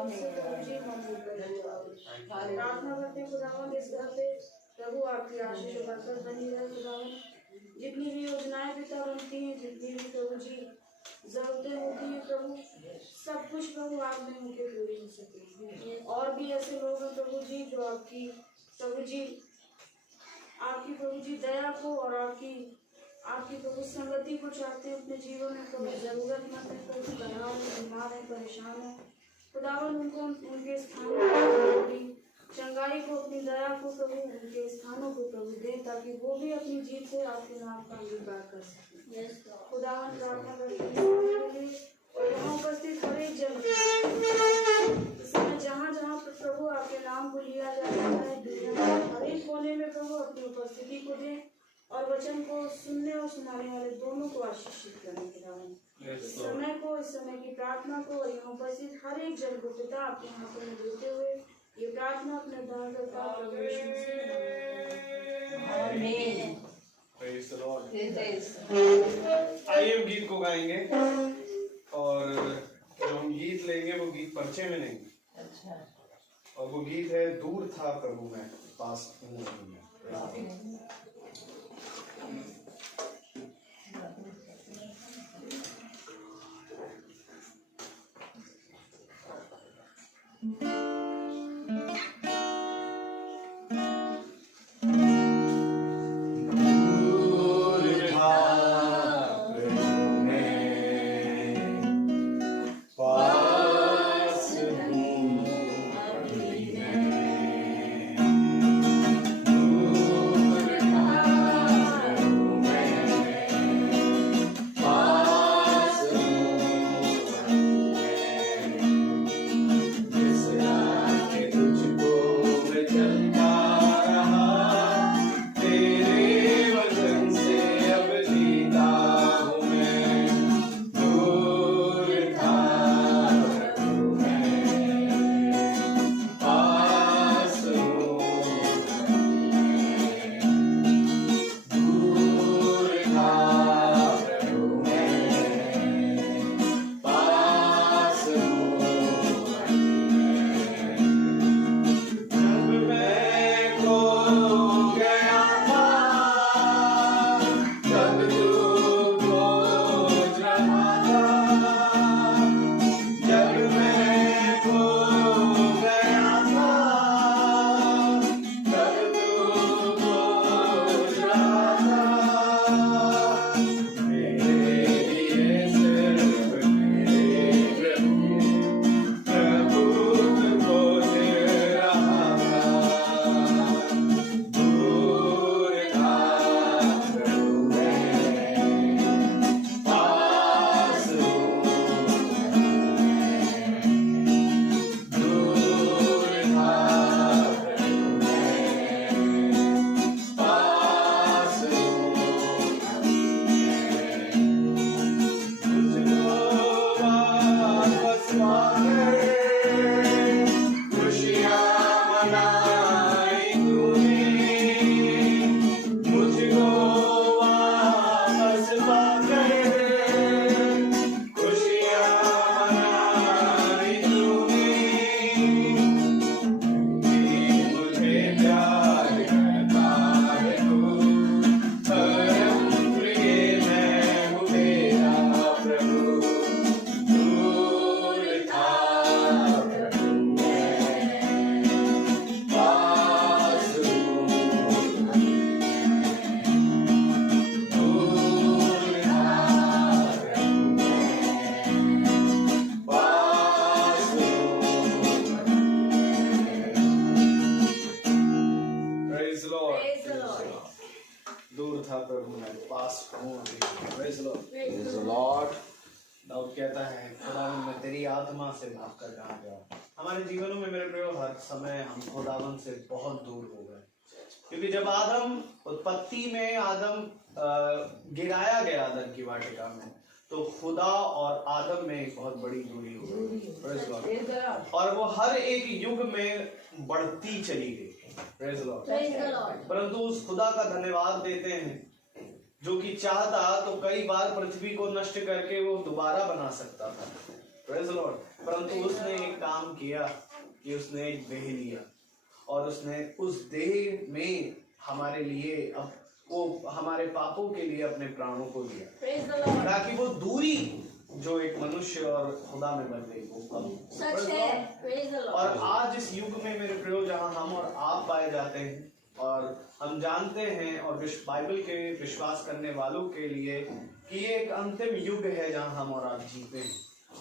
उससे प्रभु जी हम प्रार्थना करते हैं खुदावन इस घर पे प्रभु आपकी आशीष और बरकत बनी रहे खुदावन। जितनी भी योजनाएं पिता बनती हैं, जितनी भी प्रभु जी जरूरतें होती हैं प्रभु, सब कुछ प्रभु आप में उनके पूरी हो सके। और भी ऐसे लोग हैं प्रभु जी जो आपकी प्रभु जी दया को और आपकी प्रभु संगति को चाहते हैं अपने जीवन में। प्रभु जरूरतमंद है, प्रभु तनाव में, बीमार है, परेशान है खुदावन, उनको उनके स्थानों को अपनी चंगाई को, अपनी दया को प्रभु उनके स्थानों को प्रभु दे, ताकि वो भी अपनी जीत से आपके नाम का अंगीकार कर सके। खुदावन प्रार्थना करते हैं और यहाँ उपस्थित हर एक जन इस समय जहाँ जहाँ प्रभु आपके नाम को लिया जा रहा है, दुनिया में हर एक कोने में प्रभु अपनी उपस्थिति को दें और वचन को सुनने और सुनाने वाले दोनों को आशीषित करने के लिए इस समय की प्रार्थना को और यहाँ उपस्थित हर एक जन को पिता आपके हाथों में देते हुए ये प्रार्थना अपने उद्धारकर्ता प्रभु यीशु मसीह आमीन। Praise the Lord. आइए हम गीत को गाएंगे और जो हम गीत लेंगे वो गीत परिचय में नहीं, अच्छा, और वो गीत है दूर था प्रभु मैं पास हूँ मैं। दाऊद कहता है खुदावन मैं तेरी आत्मा से भाग कर कहाँ गया। हमारे जीवनों में मेरे प्रियो हर समय हम खुदावन से बहुत दूर हो गए, क्योंकि जब आदम उत्पत्ति में गिराया गया आदम की वाटिका में, तो खुदा और आदम में एक बहुत बड़ी दूरी हो गई, और वो हर एक युग में बढ़ती चली गई। Praise the Lord. परंतु उस खुदा का धन्यवाद देते हैं जो कि चाहता तो कई बार पृथ्वी को नष्ट करके वो दोबारा बना सकता था। Praise the Lord. परंतु उसने एक काम किया कि उसने एक देह लिया और उसने उस देह में हमारे लिए अब वो हमारे पापों के लिए अपने प्राणों को दिया, ताकि वो दूरी जो एक मनुष्य और खुदा में बन गई वो कम। सच है। और आज इस युग में मेरे प्रियो जहां हम और आप पाए जाते हैं और हम जानते हैं और बाइबल के विश्वास करने वालों के लिए कि ये एक अंतिम युग है जहां हम और आप जीते हैं,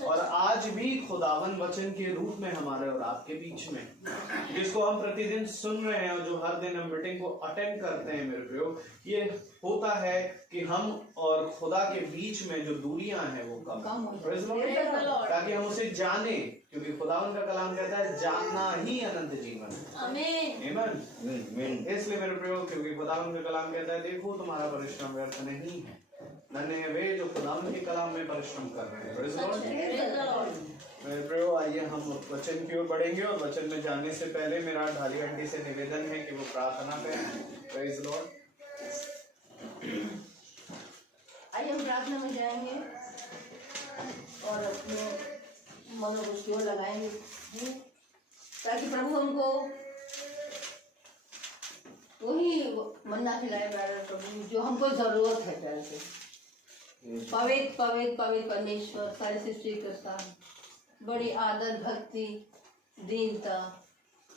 और आज भी खुदावन वचन के रूप में हमारे और आपके बीच में, जिसको हम प्रतिदिन सुन रहे हैं और जो हर दिन हम मीटिंग को अटेंड करते हैं मेरे प्रियो, ये होता है कि हम और खुदा के बीच में जो दूरियां हैं वो कम हो, ताकि हम उसे जाने, क्योंकि खुदावन का कलाम कहता है जानना ही अनंत जीवन है। आमीन। इसलिए मेरे प्रियो, क्योंकि खुदावन का कलाम कहता है देखो तुम्हारा परिश्रम व्यर्थ नहीं है, धन्य है वे जो खुदावन के कलाम में परिश्रम कर रहे हैं। मेरे प्रियो, आइए हम वचन की ओर बढ़ेंगे और वचन में जाने से पहले मेरा ढाली आंटी से निवेदन है कि वो प्रार्थना करें। Praise Lord. आइए हम प्रार्थना में जाएंगे और अपने मनों को जोर लगाएंगे ताकि प्रभु हमको वही मन्ना खिलाए प्यारे प्रभु जो हमको जरूरत है। प्यारे से पवित्र पवित्र पवित्र परमेश्वर, सारे सृष्टि करता, बड़ी आदर भक्ति दीनता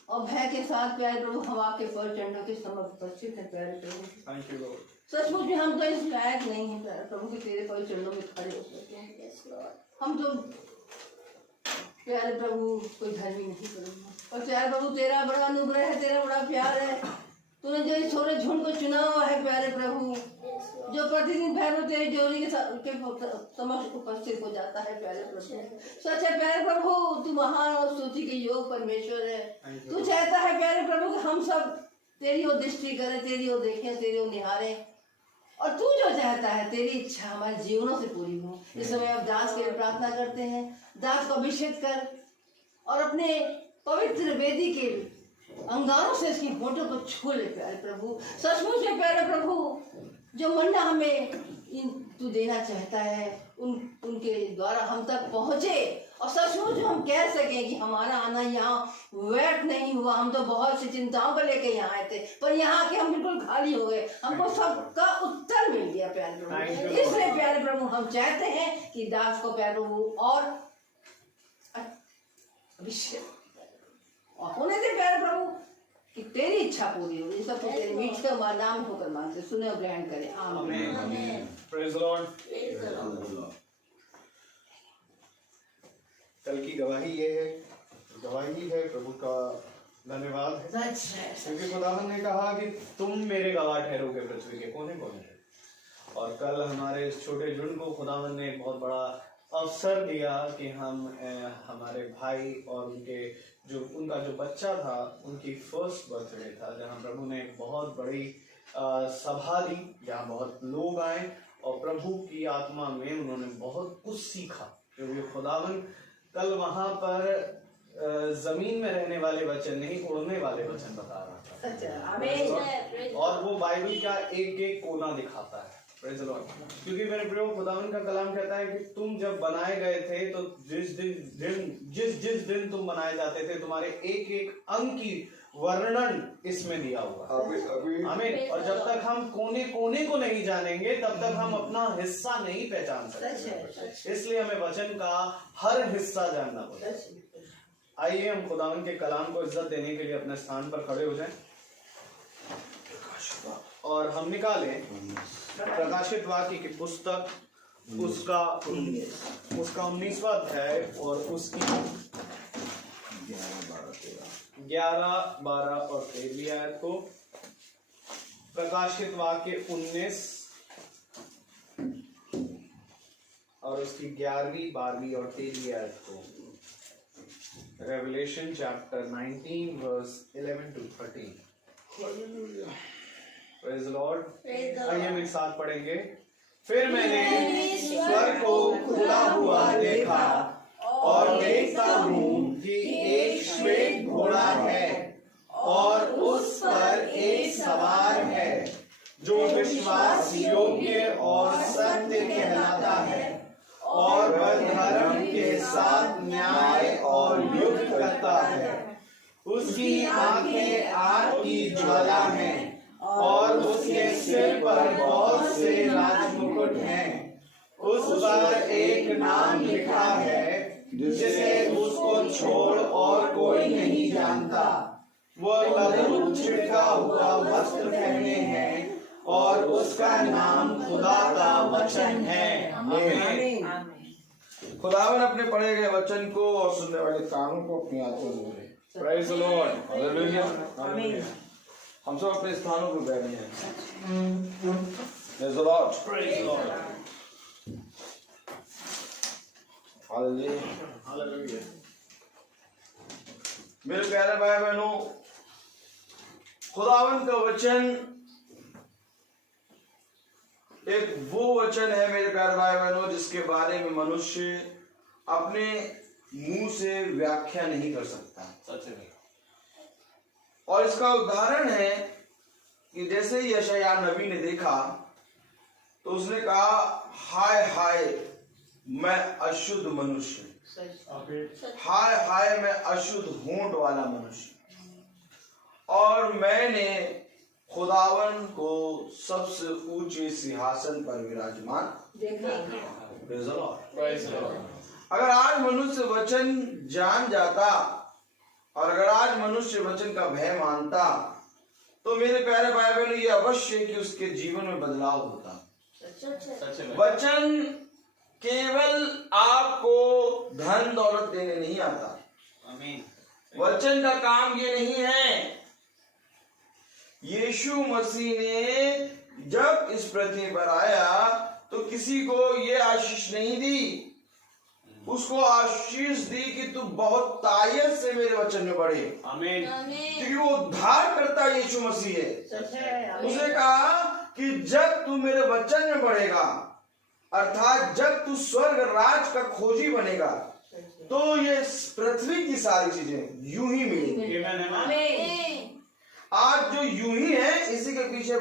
और भय के साथ प्यारे प्रभु हम आपके पर चरणों के समक्ष उपस्थित है। प्यारे प्रभु सचमुच में हम तो इस लायक नहीं है प्यारे प्रभु कि तेरे पर चरणों में खड़े हो सके। हम तो प्यारे प्रभु कोई धर्मी नहीं प्रभु, और प्यारे प्रभु तेरा बड़ा अनुग्रह है, तेरा बड़ा प्यार है। तूने जो इस छोटे झुंड को चुना हुआ है प्यारे प्रभु, जो प्रतिदिन भैरव तेरी जोड़ी के समक्ष उपस्थित हो जाता है प्यारे प्रभु। सच है प्यारे प्रभु, तू महान और स्तुति के योग परमेश्वर है। तू चाहता है प्यारे प्रभु कि हम सब तेरी ओर दृष्टि करें, तेरी ओर देखें, तेरी ओर निहारें, और तू जो चाहता है तेरी इच्छा हमारे जीवनों से पूरी हो। इस समय अब दास के लिए प्रार्थना करते हैं, दास को अभिषेक कर और अपने पवित्र वेदी के अंगारों से इसकी होठों को छू ले प्यारे प्रभु। सचमुच में प्यारे प्रभु जो मन्ना हमें तू देना चाहता है उनके द्वारा हम तक पहुँचे, और सचमुच हम कह सकें कि हमारा आना यहाँ व्यर्थ नहीं हुआ। हम तो बहुत सी चिंताओं को लेके यहाँ आए थे, पर यहाँ के हम बिल्कुल खाली हो गए, हमको सबका उत्तर मिल गया प्यारे प्रभु। इसलिए प्यारे प्रभु हम चाहते हैं कि दास को प्यारे प्रभु और अभिषेक और होने दे प्यारे प्रभु कि तेरी इच्छा पूरी हो। ये सब तो तेरे मीठ का नाम होकर मांगते, सुने और ग्रहण करें। आमीन। Praise Lord. कल की गवाही ये है, गवाही है प्रभु का धन्यवाद है, क्योंकि खुदावन ने कहा कि तुम मेरे गवाह ठहरोगे पृथ्वी के कोने कोने। और कल हमारे इस छोटे झुंड को खुदावन ने एक बहुत बड़ा अवसर दिया कि हम हमारे भाई और उनका जो बच्चा था, उनकी फर्स्ट बर्थडे था, जहां प्रभु ने एक बहुत बड़ी सभा दी, जहां बहुत लोग आए और प्रभु की आत्मा में उन्होंने बहुत कुछ सीखा, क्योंकि खुदावन कल वहां पर जमीन में रहने वाले वचन नहीं, उड़ने वाले वचन बता रहा था। और वो बाइबल का एक एक कोना दिखाता है। Praise the Lord. क्योंकि मेरे प्रियो, खुदावन का कलाम कहता है कि तुम जब बनाए गए थे तो जिस दिन तुम बनाए जाते थे, तुम्हारे एक एक अंग की वर्णन इसमें दिया हुआ। आमीन। और जब तक हम कोने कोने को नहीं जानेंगे तब तक हम अपना हिस्सा नहीं पहचान सकते। इसलिए हमें वचन का हर हिस्सा जानना पड़ेगा। आइए हम खुदावन के कलाम को इज्जत देने के लिए अपने स्थान पर खड़े हो जाएं और हम निकालें प्रकाशित वाक्य की पुस्तक, उसका 19वां अध्याय और उसकी 11, 12 और 13 आयत को। प्रकाशित वाक्य 19 और उसकी 11वीं, 12वीं और 13वीं आयत को। Revelation chapter 19 verse 11 to 13। Praise the Lord. आइए हम एक साथ पढ़ेंगे। फिर मैंने स्वर्ग को खुला हुआ देखा और देखता हूँ कि एक श्वेत घोड़ा है और उस पर एक सवार है जो विश्वास योग्य और सत्य कहलाता है, और वह धर्म के साथ न्याय है, उसकी आंखें आग की ज्वाला हैं और उसके सिर पर बहुत से राज मुकुट हैं। उस पर एक नाम लिखा है जिसे उसको छोड़ और कोई नहीं जानता। वो लहू छिड़का हुआ वस्त्र पहने हैं और उसका नाम खुदा का वचन है। आमीन। खुदावन अपने पढ़े गए वचन को और सुनने वाले कानों को अपनी आंखों से भरे। Praise the Lord, hallelujah. हम सब अपने स्थानों पर बैठे हैं। Praise the Lord, hallelujah. मेरे प्यारे भाई बहनों, खुदावन का वचन एक वो वचन है मेरे प्यारे भाई बहनों जिसके बारे में मनुष्य अपने मुंह से व्याख्या नहीं कर सकता। और इसका उदाहरण है कि जैसे ही यशायाह नबी ने देखा तो उसने कहा, हाय हाय मैं अशुद्ध मनुष्य, हाय हाय मैं अशुद्ध होंठ वाला मनुष्य, और मैंने खुदावन को सबसे ऊंचे सिंहासन पर विराजमान देखा। अगर आज मनुष्य वचन जान जाता और अगर आज मनुष्य वचन का भय मानता तो मेरे प्यारे भाई बहनों, ये अवश्य कि उसके जीवन में बदलाव होता। वचन केवल आपको धन दौलत देने नहीं आता। वचन का काम ये नहीं है। यीशु मसीह ने जब इस पृथ्वी पर आया तो किसी को ये आशीष नहीं दी, उसको आशीष दी कि तू बहुत तायत से मेरे वचन में बढ़े। आमीन। क्योंकि वो उद्धार करता यीशु मसीह है। उसने कहा कि जब तू मेरे वचन में बढ़ेगा, अर्थात जब तू स्वर्ग राज का खोजी बनेगा, तो ये पृथ्वी की सारी चीजें यूं ही मिलेंगी। आज जो यूं ही है, इसी के पीछे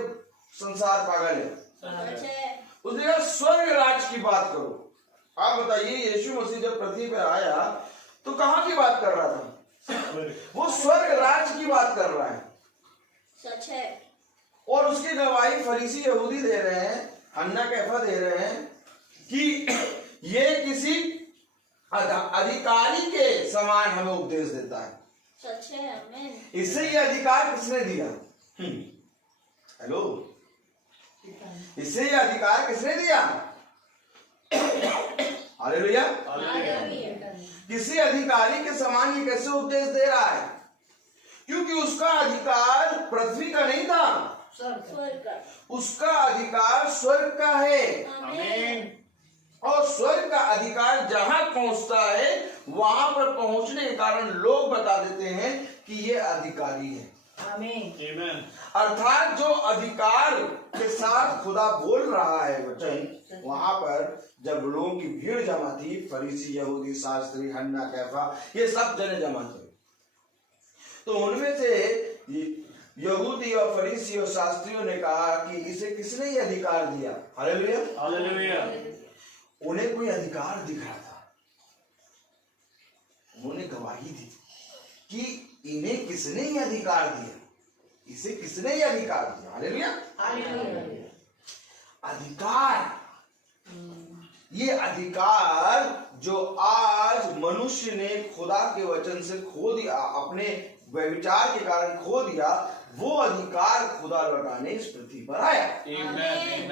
संसार पागल है। उसने कहा स्वर्ग राज की बात करो। आप बताइए, यीशु मसीह जब पृथ्वी पर आया तो कहां की बात कर रहा था? वो स्वर्ग राज की बात कर रहा है। सच है। और उसकी गवाही फरीसी यहूदी दे रहे हैं, हन्ना कैफा दे रहे हैं कि ये किसी अधिकारी के समान हमें उपदेश देता है। सच है। आमीन। इससे ये अधिकार किसने दिया? हेलो, इससे ये अधिकार किसने दिया? हालेलुया। किसी अधिकारी के समान ये कैसे उपदेश दे रहा है? क्योंकि उसका अधिकार पृथ्वी का नहीं था, स्वर्ग का। उसका अधिकार स्वर्ग का है। आमीन। और स्वर्ग का अधिकार जहां पहुंचता है, वहां पर पहुंचने के कारण लोग बता देते हैं कि ये अधिकारी है। आमीन। अर्थात जो अधिकार के साथ खुदा बोल रहा है वचन, वहां पर जब लोगों की भीड़ जमा थी, फरीसी यहूदी शास्त्री हन्ना कैफा, ये सब जने जमा थे, तो उनमें से यहूदी और फरीसी और शास्त्रियों ने कहा कि इसे किसने ये अधिकार दिया? Hallelujah, hallelujah. उन्हें कोई अधिकार दिख रहा था। उन्होंने गवाही दी कि इन्हें किसने ये अधिकार दिया, इसे किसने ये अधिकार दिया? हालेलुया, अधिकार। ये अधिकार जो आज मनुष्य ने खुदा के वचन से खो दिया, अपने व्यभिचार के कारण खो दिया, वो अधिकार खुदा लौटाने इस पृथ्वी पर आया। आमीन।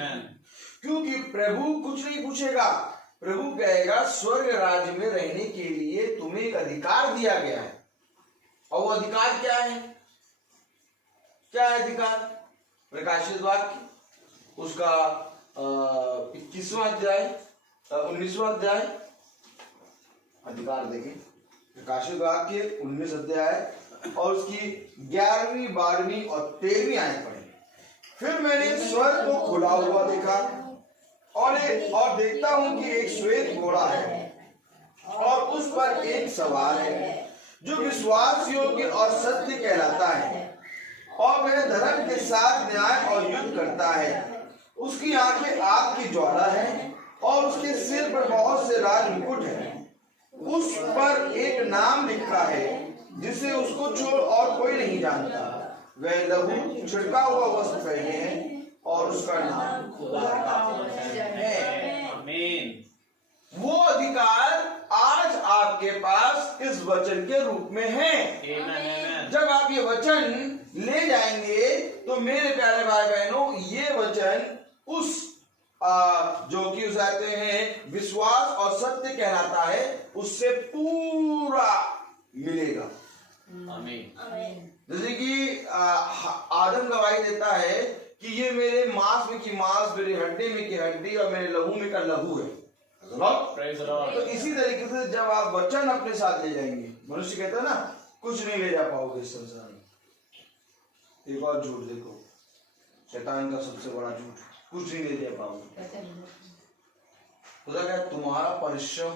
क्योंकि प्रभु कुछ नहीं पूछेगा, प्रभु कहेगा स्वर्ग राज्य में रहने के लिए तुम्हें एक अधिकार दिया गया है। और वो अधिकार क्या है? क्या है अधिकार? प्रकाशित वाक्य उसका 21वां अध्याय 19वां अध्याय, अधिकार देखें, प्रकाशित वाक्य 19 अध्याय और उसकी 11वीं 12वीं और 13वीं आयत पढ़े। फिर मैंने स्वर्ग को खुला हुआ देखा और देखता हूं कि एक श्वेत घोड़ा है और उस पर एक सवार है जो विश्वास योग्य और सत्य कहलाता है और वह धर्म के साथ न्याय और युद्ध करता है। उसकी आंखें आग की ज्वाला है और उसके सिर पर बहुत से राज मुकुट है। उस पर एक नाम लिखा है जिस जानता, वह लहू छिड़का हुआ वस्त्र पहने है और उसका नाम खुदा का वचन है। आमीन। वो अधिकार आज आपके पास इस वचन के रूप में है। आमीन। जब आप ये वचन ले जाएंगे तो मेरे प्यारे भाई बहनों, ये वचन उस जो कि उसे कहते हैं विश्वास और सत्य कहलाता है, उससे पूरा मिलेगा। आमीन। जैसे कि आदम गवाही देता है कि ये मेरे मांस में की मांस, मेरे हड्डी में की हड्डी और मेरे लहू में का लहू है। Praise the Lord. तो इसी तरीके से जब आप वचन अपने साथ ले जाएंगे, मनुष्य कहता है ना कुछ नहीं ले जा पाओगे इस संसार में। एक और झूठ देखो, शैतान का सबसे बड़ा झूठ, कुछ नहीं ले जा पाओगे। खुदा कहता है तुम्हारा परिश्रम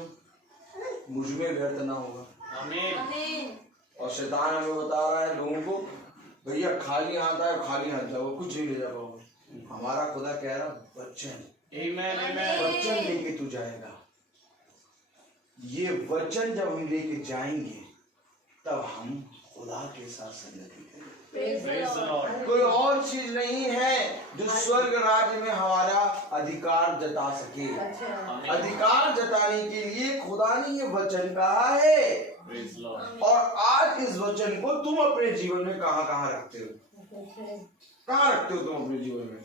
मुझ में व्यर्थ ना होगा। आमीन। और शैतान हमें बता रहा है लोगों को, भैया खाली हाथ आए खाली हाथ जाओ, कुछ नहीं ले जा पाओगे। हमारा खुदा कह रहा वचन, वचन लेके तू जाएगा। ये वचन जब हम लेके जाएंगे तब हम खुदा के साथ संगति करेंगे। कोई और चीज नहीं है जो स्वर्ग राज्य में हमारा अधिकार जता सके। अधिकार जताने के लिए खुदा ने ये वचन कहा है। और आज इस वचन को तुम अपने जीवन में कहां कहां रखते हो? कहां रखते हो तुम अपने जीवन में?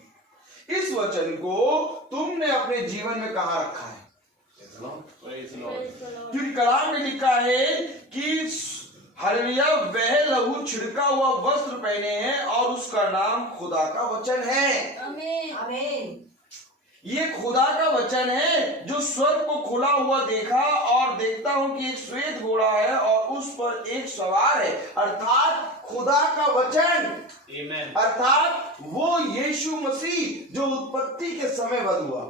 इस वचन को तुमने अपने जीवन में कहां रखा है? क्योंकि कलाम में लिखा है कि हालेलुया, वह लहू छिड़का हुआ वस्त्र पहने हैं और उसका नाम खुदा का वचन है। आमीन। ये खुदा का वचन है जो स्वर्ग को खुला हुआ देखा और देखता हूं कि एक श्वेत घोड़ा है और उस पर एक सवार है, अर्थात खुदा का वचन। आमीन। अर्थात वो यीशु मसीह जो उत्पत्ति के समय बद हुआ।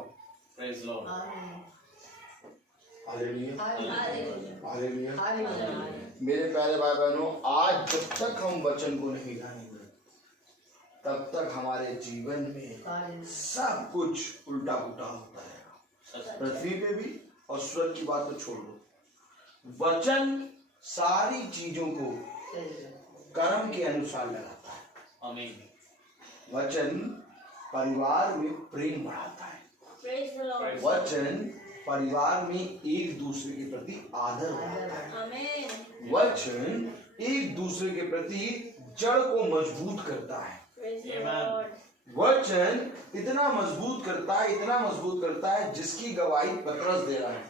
Praise the Lord. Hallelujah, hallelujah. Hallelujah. Hallelujah. मेरे प्यारे भाई बहनों, आज जब तक हम वचन को नहीं जानेंगे तब तक हमारे जीवन में सब कुछ उल्टा पुल्टा होता रहेगा, पृथ्वी पे भी और स्वर्ग की बात तो छोड़ दो। वचन सारी चीजों को कर्म के अनुसार लगाता है। आमीन। वचन परिवार में प्रेम बढ़ाता है। वचन परिवार में एक दूसरे के प्रति आदर बढ़ाता है। वचन एक दूसरे के प्रति जड़ को मजबूत करता है। वचन इतना मजबूत करता है, इतना मजबूत करता है जिसकी गवाही पतरस दे रहा है।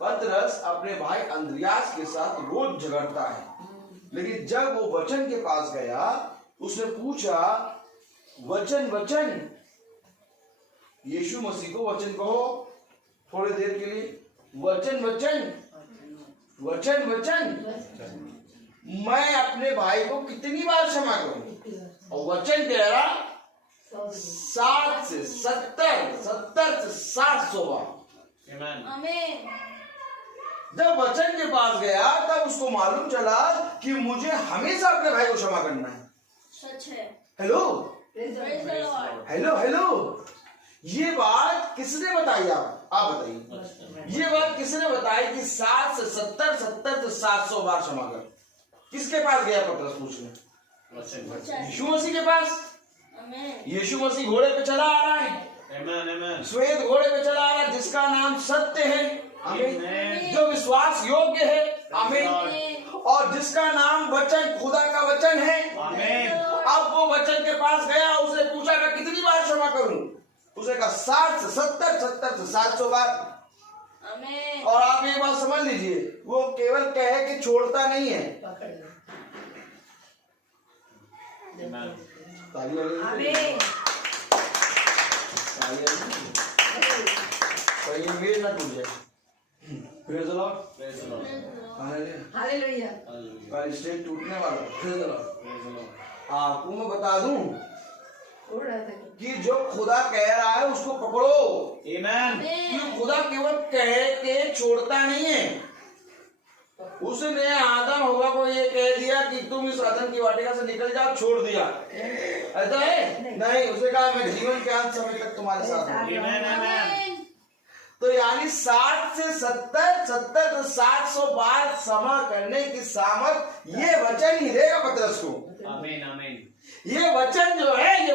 पतरस अपने भाई अंद्रियास के साथ रोज झगड़ता है, लेकिन जब वो वचन के पास गया उसने पूछा वचन वचन, यीशु मसीह को वचन कहो थोड़ी देर के लिए, वचन वचन वचन वचन, मैं अपने भाई को कितनी बार क्षमा करूं? और वचन कह रहा 7 से 70, 70 से 700 बार। आमीन। जब वचन के पास गया तब उसको मालूम चला कि मुझे हमेशा अपने भाई को क्षमा करना है। सच है। Hello praise the Lord. Hello hello, ये बात किसने बताई? आप बताइए, ये बात किसने बताई कि 7 से 70, 70 से 700 बार क्षमा कर? किसके पास गया पतरस पूछने? यीशु मसीह के पास। यीशु मसीह घोड़े पे चला आ रहा है, श्वेत घोड़े पे चला आ रहा है, जिसका नाम सत्य है। आमीन। जो विश्वास योग्य है। आमीन। और जिसका नाम वचन, खुदा का वचन है। आमीन। अब वो वचन के पास गया, उसने पूछा मैं कितनी बार क्षमा करूं? उसने कहा 7 से 70, 70 से 700 बार। आमीन। और आप एक बात समझ लीजिए, वो केवल कहे कि छोड़ता नहीं है। कहीं मेज ना टूट जाए। Praise the Lord. Praise the Lord. Hallelujah. कल स्टेज टूटने वाला। Praise the Lord. आपको मैं बता दूं कि जो खुदा कह रहा है उसको पकड़ो। आमीन। कि खुदा केवल कह के छोड़ता नहीं है। उसने आदम हवा को ये कह दिया कि तुम इस आदम की वाटिका से निकल जाओ, छोड़ दिया, ऐसा है? नहीं, उसने कहा मैं जीवन के अंत समय तक तुम्हारे साथ हूं। आमीन। तो यानी 60 से 70, 70 से 700 बार क्षमा करने की सामर्थ ये वचन ही देगा पतरस को। आमीन आमीन। ये वचन जो है, ये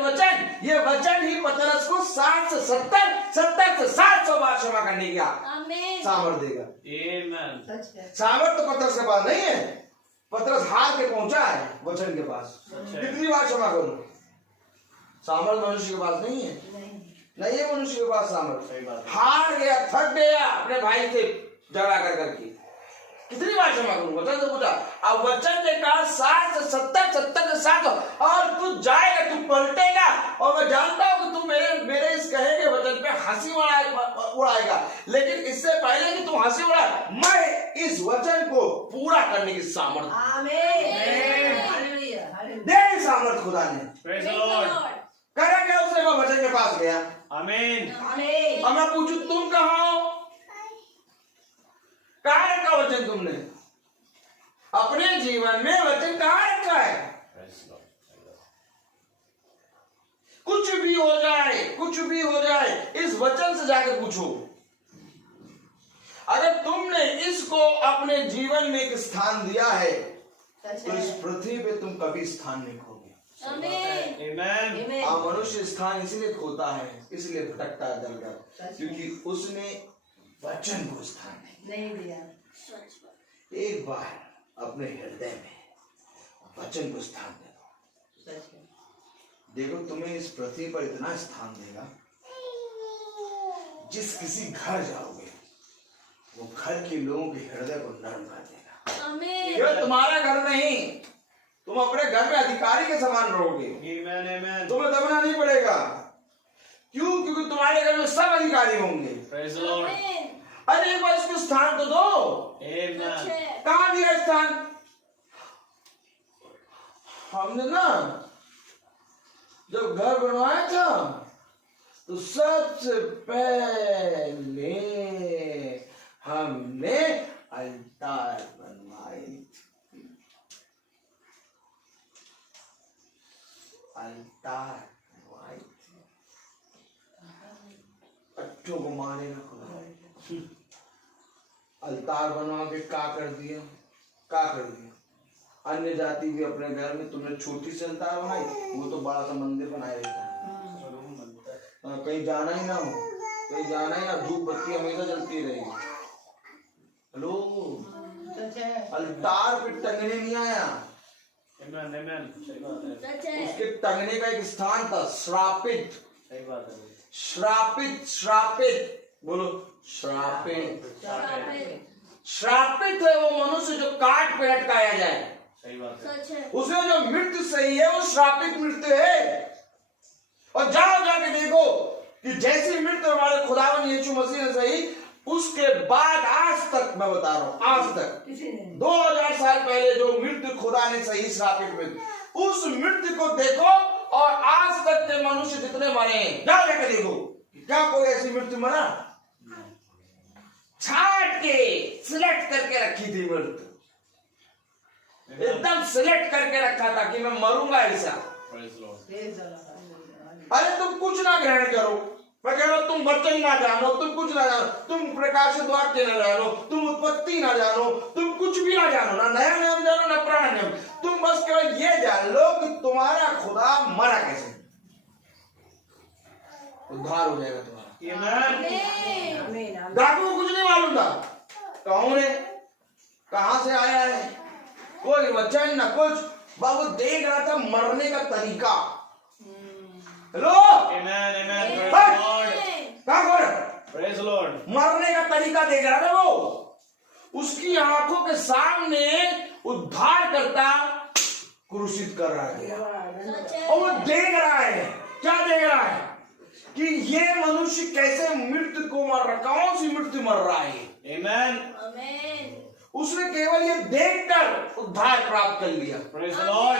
वचन ही पतरस को 60 से 70, 70 से 700 बार क्षमा करने की सामर्थ देगा। आमीन। सच है। सामर्थ तो पतरस के पास नहीं है। पतरस हार के पहुंचा है वचन के पास। अच्छा। कितनी बार क्षमा करूं? सामर्थ मनुष्य के पास नहीं है, नहीं है मनुष्य के पास सामर्थ। सही बात है। हार गया, थक गया अपने भाई से झगड़ा कर करके, कितनी बार क्षमा करूं? वचन से पूछा। अब वचन ने कहा 60 से 70, 70 से 700, और तू जाएगा, तू पलटेगा, और मैं जानता हूं कि तू मेरे इस कहे के वचन पे हंसी उड़ाएगा, लेकिन इससे पहले कि तू हंसी उड़ाए, मैं इस वचन को पूरा करने की सामर्थ दे, सामर्थ खुदा ने। Praise the Lord. करा क्या उसने? वो वचन के पास गया। आमीन। अब मैं पूछूं, तुम कहाँ हो? कहाँ रखा वचन तुमने? अपने जीवन में वचन कहाँ रखा है? Praise the Lord. कुछ भी हो जाए, कुछ भी हो जाए, इस वचन से जाकर पूछो। अगर तुमने इसको अपने जीवन में एक स्थान दिया है, तो इस पृथ्वी पे तुम कभी स्थान नहीं खोगे। आमीन। मनुष्य स्थान इसलिए खोता है, इसलिए भटकता है दर दर, क्योंकि उसने वचन को स्थान नहीं दिया। एक बार अपने हृदय में वचन को स्थान दे दो। सच है। देखो, तुम्हें इस पृथ्वी पर इतना स्थान देगा, जिस किसी घर जाओगे वो घर के लोगों के हृदय को नरम कर देगा। ये तुम्हारा घर नहीं, तुम अपने घर में अधिकारी के समान रहोगे। आमीन आमीन। तुम्हें दबना नहीं पड़ेगा। क्यों? क्योंकि तुम्हारे घर में सब अधिकारी होंगे। Praise the Lord. अरे एक बार इसको स्थान तो दो। आमीन। कहाँ दिया स्थान? हमने ना जब घर बनवाया था, तो सबसे पहले हमने अल्तार बनवाई थी। अल्तार बनवाई थी। अट्ठों को मारेगा खुदा। अल्तार बनवा के क्या कर दिया? अन्य जाति भी अपने घर में, तुमने छोटी सी अल्तार बनाई, वो तो बड़ा सा मंदिर बनाए रहता है। कहीं जाना ही ना हो, धूप बत्ती हमेशा जलती रहेगी। हेलो, अल्तार पे टंगने नहीं आया। आमीन आमीन। सही बात है। उसके टंगने का एक स्थान था, श्रापित। सही बात है। श्रापित बोलो, श्रापित है वो मनुष्य जो काट पे लटकाया जाए। सही बात है। उसमें जो मृत्यु सही है वो श्रापित मृत्यु है। और जाके देखो कि जैसी मृत्यु हमारे खुदावन यीशु मसीह ने सही, उसके बाद आज तक, मैं बता रहा हूं, आज तक 2000 साल पहले जो मृत्यु खुदा ने सही, श्रापित मृत्यु, उस मृत्यु को देखो और आज तक के मनुष्य जितने मरे हैं, जाके देखो क्या कोई ऐसी मृत्यु मरा? छाट के सिलेक्ट करके रखी थी मृत्यु, एकदम सिलेक्ट करके रखा था कि मैं मरूंगा ऐसा। अरे तुम कुछ ना ग्रहण करो, मैं कह रहा हूं, तुम वचन ना जानो, तुम कुछ ना जानो, तुम प्रकाशित वाक्य ना जानो, तुम उत्पत्ति ना जानो, तुम कुछ भी ना जानो, ना नया नियम जानो ना पुराना नियम, तुम बस केवल ये जान लो कि तुम्हारा खुदा मरा कैसे, उद्धार हो जाएगा तुम्हारा। डाकू को कुछ नहीं मालूम था कौन है, कहां से आया है, कोई वचन ना कुछ, बाबू देख रहा था मरने का तरीका। Hello, praise Lord. मरने का तरीका देख रहा था वो, उसकी आंखों के सामने उद्धार करता क्रूसित कर रहा है, और वो देख रहा है, क्या देख रहा है कि ये मनुष्य कैसे मृत्यु को मर रहा, कौन सी मृत्यु मर रहा है। आमीन। उसने केवल ये देखकर उद्धार प्राप्त कर लिया। Praise the Lord.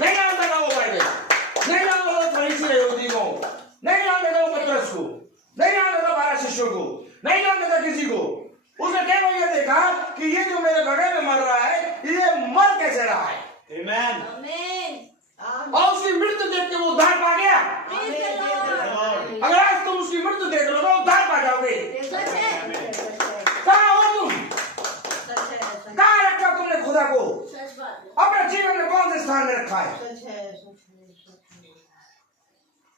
नहीं जानता था वो बैठे, नहीं जानता था फरीसी यहूदी को, नहीं जानता था वो पतरस को, नहीं जानता था 12 शिष्यों को, नहीं जानता था किसी को। उसने केवल ये देखा कि ये जो मेरे बगल में मर रहा है, ये मर कैसे रहा है। आमीन। और उसकी मृत्यु देख के वो उद्धार पा गया। अगर आज तुम उसकी मृत्यु देख लो तो उद्धार पा जाओगे। सच बात है। अपने जीवन में कौन से स्थान में रखा है? सच है।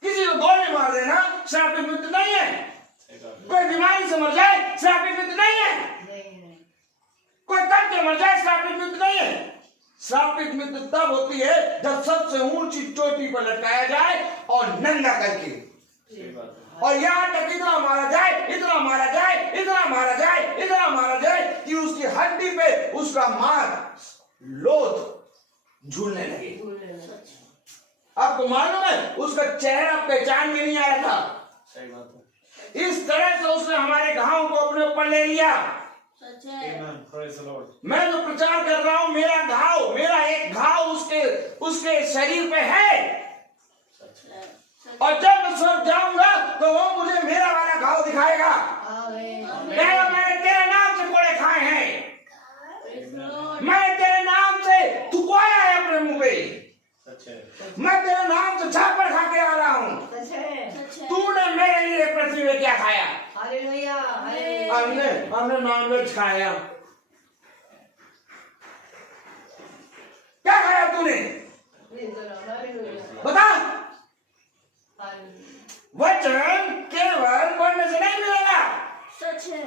किसी को गोली मार देना श्रापित मृत्यु नहीं है। कोई बीमारी से मर जाए श्रापित मृत्यु नहीं है। कोई कट के मर जाए श्रापित मृत्यु नहीं है। श्रापित मृत्यु तब होती है जब सबसे ऊंची चोटी पर लटकाया जाए और नंगा करके, और यहाँ तक इतना मारा जाए, इतना मारा जाए, इतना मारा जाए, इतना मारा जाए कि उसकी हड्डी पे उसका मांस लोथ झूलने लगे। आपको मालूम है उसका चेहरा पहचान में नहीं आ रहा था। सही बात है। इस तरह से उसने हमारे घाव को अपने ऊपर ले लिया। सच है। Amen. Praise the Lord. मैं जो प्रचार कर रहा हूं, मेरा घाव, मेरा एक घाव उसके शरीर पे है, और जब मैं स्वर्ग जाऊंगा तो वो मुझे मेरा वाला घाव दिखाएगा। कहेगा मैंने तेरे नाम से कोड़े खाए हैं, मैंने तेरे नाम से थुकवाया है अपने मुंह पे, सच है। मैं तेरे नाम से झापड़ खा के आ रहा हूँ। सच है। तूने मेरे लिए पृथ्वी में क्या खाया? हालेलुया। हमने नॉनवेज खाया। क्या खाया तूने? बता। वचन केवल पढ़ने से नहीं मिलेगा। सच है।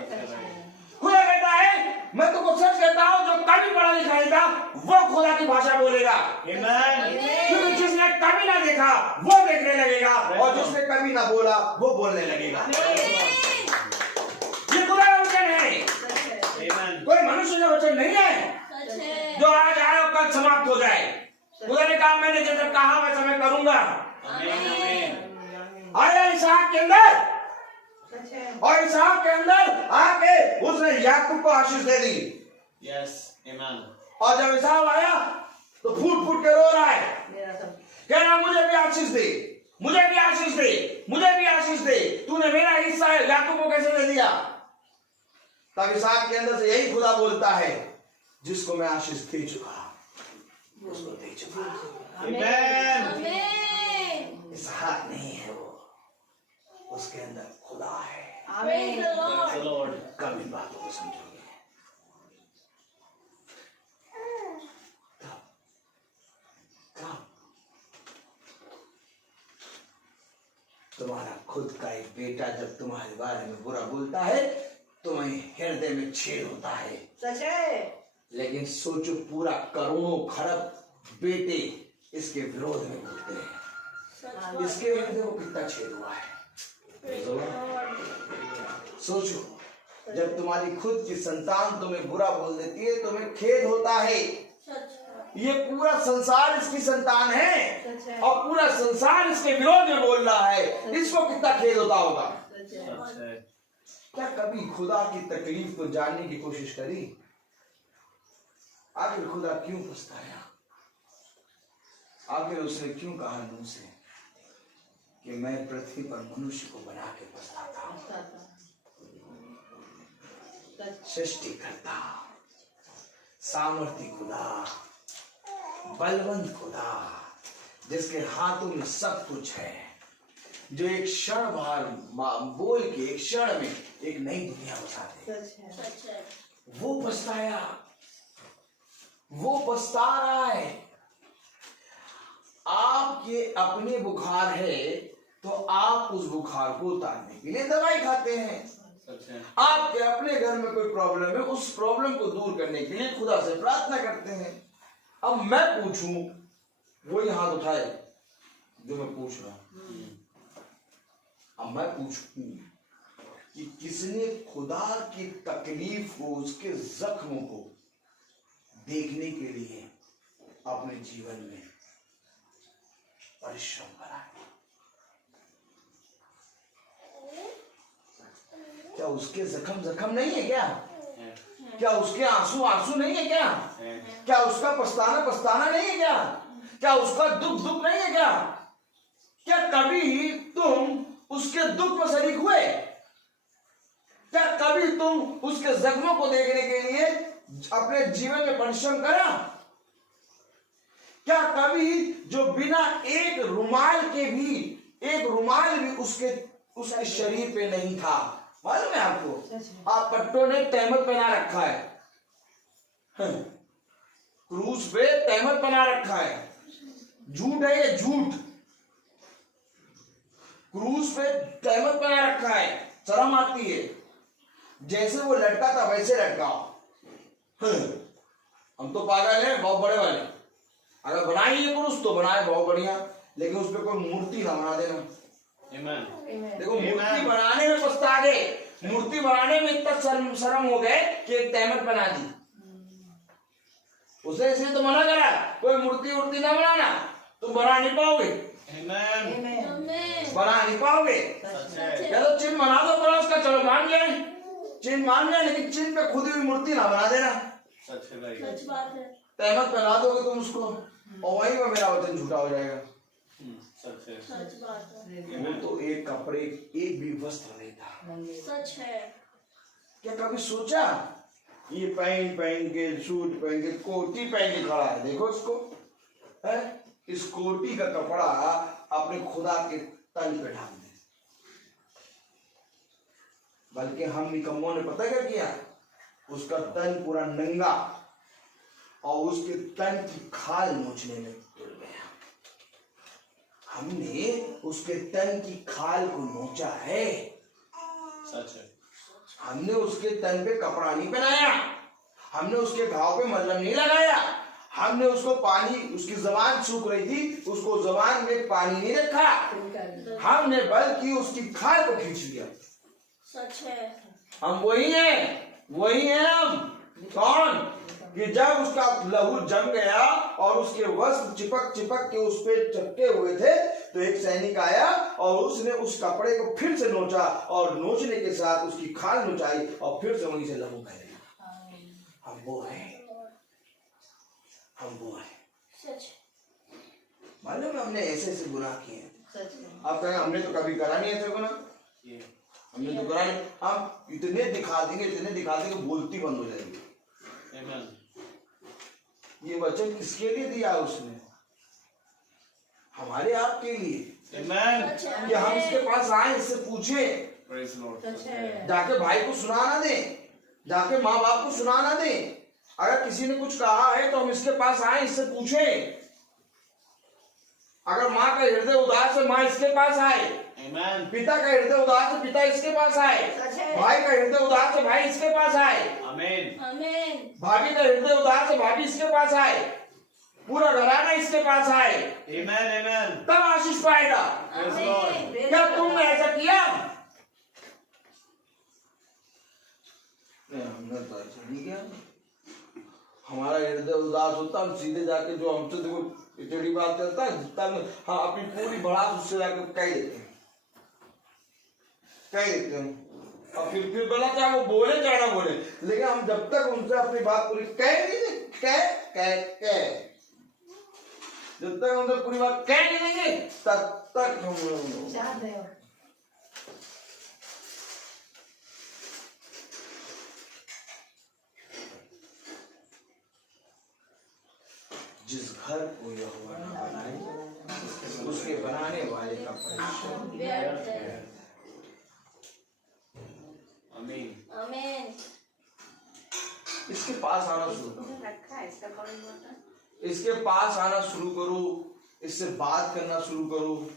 खुदा कहता है मैं तुमको सच कहता हूँ, जो कभी पढ़ा लिखा नहीं था वो खुदा की भाषा बोलेगा। Amen. क्योंकि जिसने कभी ना देखा वो देखने लगेगा, और जिसने कभी ना बोला वो बोलने लगेगा। ये खुदा का वचन है। Amen. कोई मनुष्य का वचन नहीं है सच है। जो आज आए और कल समाप्त हो जाए। खुदा ने कहा मैंने जैसे कहा वैसा मैं करूंगा। Amen. Amen. आया इसहाक के अंदर, और इसहाक के अंदर आके उसने याकूब को आशीष दे दी। Yes. Amen. और जब इसहाक आया तो फूट फूट के रो रहा है, कह रहा मुझे भी आशीष दे, मुझे भी आशीष दे, मुझे भी आशीष दे। तूने मेरा हिस्सा याकूब को कैसे दे दिया? तब इसहाक के अंदर से यही खुदा बोलता है, जिसको मैं आशीष दे चुका उसको दे चुका। Amen. आमीन। इसहाक नहीं है वो, उसके अंदर खुदा है। Praise the Praise the Lord। Lord. कब इन बातों को समझोगे? कब तुम्हारा खुद का एक बेटा जब तुम्हारे बारे में बुरा बोलता है, तुम्हें हृदय में छेद होता है। सच है। लेकिन सोचो पूरा करोड़ों खरब बेटे इसके विरोध में बोलते हैं, सच इसके हृदय को कितना छेद हुआ है। सोचो जब तुम्हारी खुद की संतान तुम्हें बुरा बोल देती है, तुम्हें खेद होता है। ये पूरा संसार इसकी संतान है और पूरा संसार इसके विरोध में बोल रहा है, इसको कितना खेद होता होगा। सच है। क्या कभी खुदा की तकलीफ को जानने की कोशिश करी? आखिर खुदा क्यों पछताया? आखिर उसने क्यों कहा मुंह से कि मैं पृथ्वी पर मनुष्य को बना के पछताता हूं? सृष्टिकर्ता, सामर्थी खुदा, बलवंत खुदा, जिसके हाथों में सब कुछ है, जो एक क्षण बाहर बोल के एक क्षण में एक नई दुनिया बसा दे, वो पछताया, वो पछता रहा है। आपके अपने बुखार है तो आप उस बुखार को उतारने के लिए दवाई खाते हैं। आपके अपने घर में कोई प्रॉब्लम है, उस प्रॉब्लम को दूर करने के लिए खुदा से प्रार्थना करते हैं। अब मैं पूछूं, वही हाथ उठाए जो मैं पूछ रहा हूं। अब मैं पूछूं कि किसने खुदा की तकलीफ को, उसके जख्मों को देखने के लिए अपने जीवन में परिश्रम करा है? क्या उसके जख्म नहीं है क्या? क्या उसके आंसू नहीं है क्या? क्या उसका पछताना नहीं है क्या? क्या उसका दुख नहीं है क्या? क्या कभी तुम उसके दुख में शरीक हुए? क्या कभी तुम उसके जख्मों को देखने के लिए अपने जीवन में परिश्रम करा? क्या कभी जो बिना एक रुमाल भी उसके शरीर पे नहीं था? मालूम है आपको? आप पट्टों ने तहमत पहना रखा है, क्रूस पे तहमत बना रखा है। झूठ है ये, झूठ। क्रूस पे तहमत बना रखा है, शर्म आती है। जैसे वो लटका था वैसे लटका। हम तो पागल हैं बहुत बड़े वाले। अगर बनाएंगे क्रूस तो बनाए बहुत बढ़िया, लेकिन उस पर कोई मूर्ति ना बना देना। देखो मूर्ति बनाने में पछता गए, मूर्ति बनाने में इतना शर्म हो गए कि एक तहमत बना दी। उसे इसलिए तो मना करा, कोई मूर्ति उर्ति ना बनाना, तुम बना नहीं पाओगे। बना नहीं पाओगे। या तो चिन्ह बना दो क्रॉस का, चलो मान गए, चिन्ह मान गए, लेकिन चिन्ह पे खुदी हुई मूर्ति ना बना देना। सच बात है। तहमत बना दोगे तुम उसको, और वहीं में मेरा वचन झूठा हो जाएगा। सच बात है। वो तो एक कपड़े, एक भी वस्त्र नहीं था। सच है। क्या कभी सोचा ये पैंट पहन के, सूट पहन के, कोटी पहन के खड़ा है, देखो इसको है? इस कोटी का कपड़ा अपने खुदा के तन पे ढाल दे। बल्कि हम निकम्मों ने पता क्या किया, उसका तन पूरा नंगा और उसके तन की खाल नोचने में तुल गया। हमने उसके तन की खाल को नोचा है। सच है। हमने उसके तन पे कपड़ा नहीं पहनाया, हमने उसके घाव पे मलहम नहीं लगाया, हमने उसको पानी, उसकी जबान सूख रही थी, उसको जबान में पानी नहीं रखा, हमने बल्कि उसकी खाल को खींच लिया। सच है। हम वही हैं हम। कौन? कि जब उसका लहू जम गया और उसके वस्त्र चिपक चिपक के उस पे चपके हुए थे, तो एक सैनिक आया और उसने उस कपड़े को फिर से नोचा और नोचने के साथ उसकी खाल नोचाई और फिर से वहीं से लहू बह गया। हम वो हैं। सच। मालूम हमने ऐसे ऐसे गुनाह किए हैं। सच है। आप कहें हमने तो कभी करा नहीं ऐसे गुनाह, हमने तो करा नहीं। हम इतने दिखा देंगे बोलती बंद हो जाएगी। ये वचन किसके लिए दिया उसने? हमारे आपके लिए। कि हम इसके पास आए, इससे पूछे, जाके भाई को सुना ना दे, जाके माँ बाप को सुना ना दे। अगर किसी ने कुछ कहा है तो हम इसके पास आए, इससे पूछे। अगर माँ का हृदय उदास है, माँ इसके पास आए। पिता का हृदय उदास है, पिता इसके पास आए। भाई का हृदय उदास है, भाई इसके पास आए। आमीन। भाभी का हृदय उदास है, भाभी इसके पास आए। पूरा घराना इसके पास आए, तब आशीष पाएगा। क्या तुमने ऐसा किया? नहीं, हमने तो ऐसा नहीं किया। हमारा हृदय उदास होता, हम सीधे जाके जो हमसे देखो टेढ़ी बात करता है, जितना हम अपनी पूरी भड़ास उससे जाके कह देते हैं, और फिर बोला चाहे वो बोले चाहे ना बोले, लेकिन हम जब तक उनसे अपनी बात पूरी कह नहीं कह जब तक उनसे पूरी बात कह नहीं देंगे तब तक हम जिस घर को यहोवा न बनाए उसके बनाने वाले का परिश्रम व्यर्थ है। आमीन। इसके पास आना शुरू करो, इसके पास आना शुरू करो, इससे बात करना शुरू करो,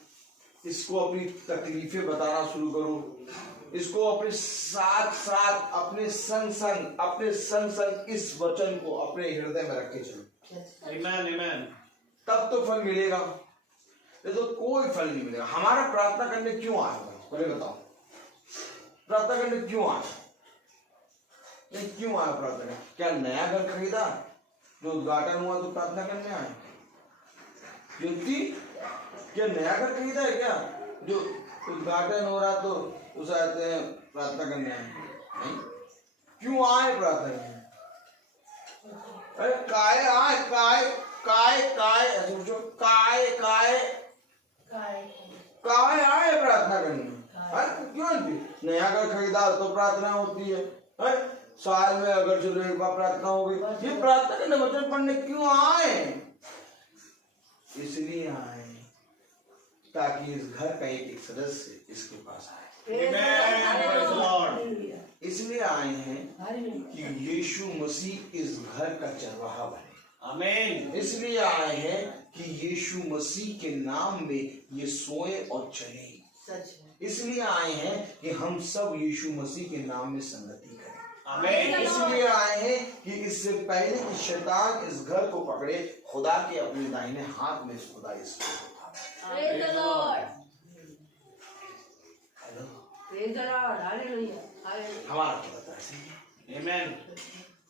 इसको अपनी तकलीफें बताना शुरू करो, इसको अपने साथ साथ अपने संग इस वचन को अपने हृदय में रख के चलो। तब तो फल मिलेगा, ये तो कोई फल नहीं मिलेगा। हमारा प्रार्थना करने क्यों आया होगा? पहले बताओ, प्रार्थना करने क्यों आया? क्यों आया प्रार्थना करने? क्या नया घर खरीदा जो उद्घाटन हुआ तो प्रार्थना करने आए? युक्ति क्या नया घर खरीदा है क्या जो उद्घाटन हो रहा तो उसे आते हैं प्रार्थना करने आए? नहीं। क्यों आए प्रार्थना करने? अरे काय आए, काय सोचो, काय आए प्रार्थना करने? क्यों नहीं? नया घर खरीदा तो प्रार्थना होती है, साल में अगर चलो एक बार प्रार्थना हो गई। ये प्रार्थना करने वचन पढ़ने क्यों आए? इसलिए आए ताकि इस घर का एक सदस्य इसके पास आए। इसलिए आए हैं कि यीशु मसीह इस घर का चरवाहा बने। आमीन। इसलिए आए हैं कि यीशु मसीह के नाम में ये सोए और चले। सच है। इसलिए आए हैं कि हम सब यीशु मसीह के नाम में संगति करें। आमीन। इसलिए आए हैं कि इससे पहले कि शैतान इस घर को पकड़े, खुदा के अपने दाहिने हाथ में खुदा इसको उठा। Praise the Lord. Hello, Praise the Lord. Hallelujah. Hallelujah. हमारा खुदा तो ऐसे ही है। आमीन।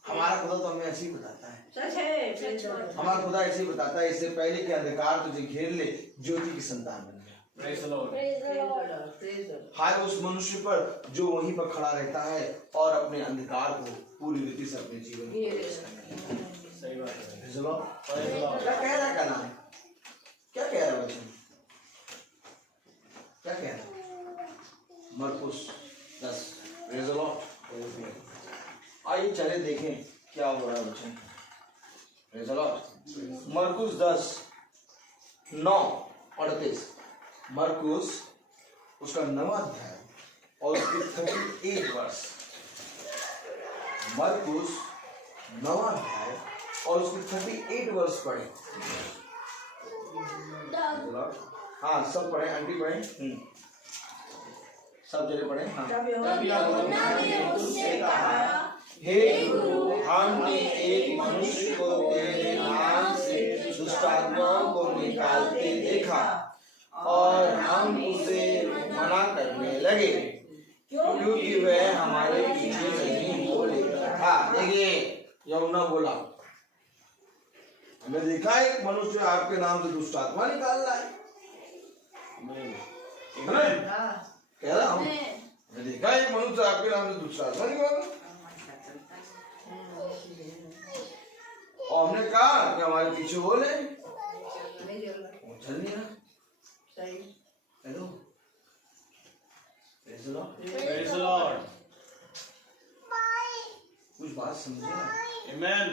हमारा खुदा तो हमें ऐसे ही बताता है। सच है। Praise the Lord. हमारा खुदा ऐसे ही बताता है, इससे पहले कि अंधकार तुझे घेर ले, ज्योति की संतान बन गया। Praise the Lord। Praise the Lord. Praise the Lord. हाय उस मनुष्य पर जो वहीं पर खड़ा रहता है और अपने अंधकार को पूरी रीति से अपने जीवन में प्रवेश करता है। सही बात है। Praise the Lord। Praise the Lord। क्या कह रहा है कलाम? क्या कह रहा है वचन? क्या कह रहा है? मरकुस 10। Praise the Lord। आइए चले देखें क्या हो रहा है वचन। Praise the Lord। मरकुस 10:9-38। मरकुस उसका 9वां अध्याय और उसकी 38 वर्ष। मरकुस 9वां अध्याय और उसकी 38 वर्ष पढ़े। हाँ सब पढ़े, आंटी पढ़े। सब जने पढ़े। हाँ। तब यूहन्ना ने उससे कहा, हे गुरु, हमने एक मनुष्य को तेरे नाम से दुष्टात्माओं को निकालते देखा और हम उसे मना करने लगे क्योंकि वह हमारे पीछे नहीं बोले था। देखिए यूहन्ना बोला, हमने देखा एक मनुष्य आपके नाम से दुष्टात्मा निकाल रहा है। आमीन। कह रहा हूँ, मैंने देखा एक मनुष्य आपके नाम से दुष्टात्मा निकाल रहा है। और हमने कहा कि हमारे पीछे बोले, वो चल नहीं रहा। सही। Hello, Praise the Lord। Praise the Lord। कुछ बात समझे ना? आमीन।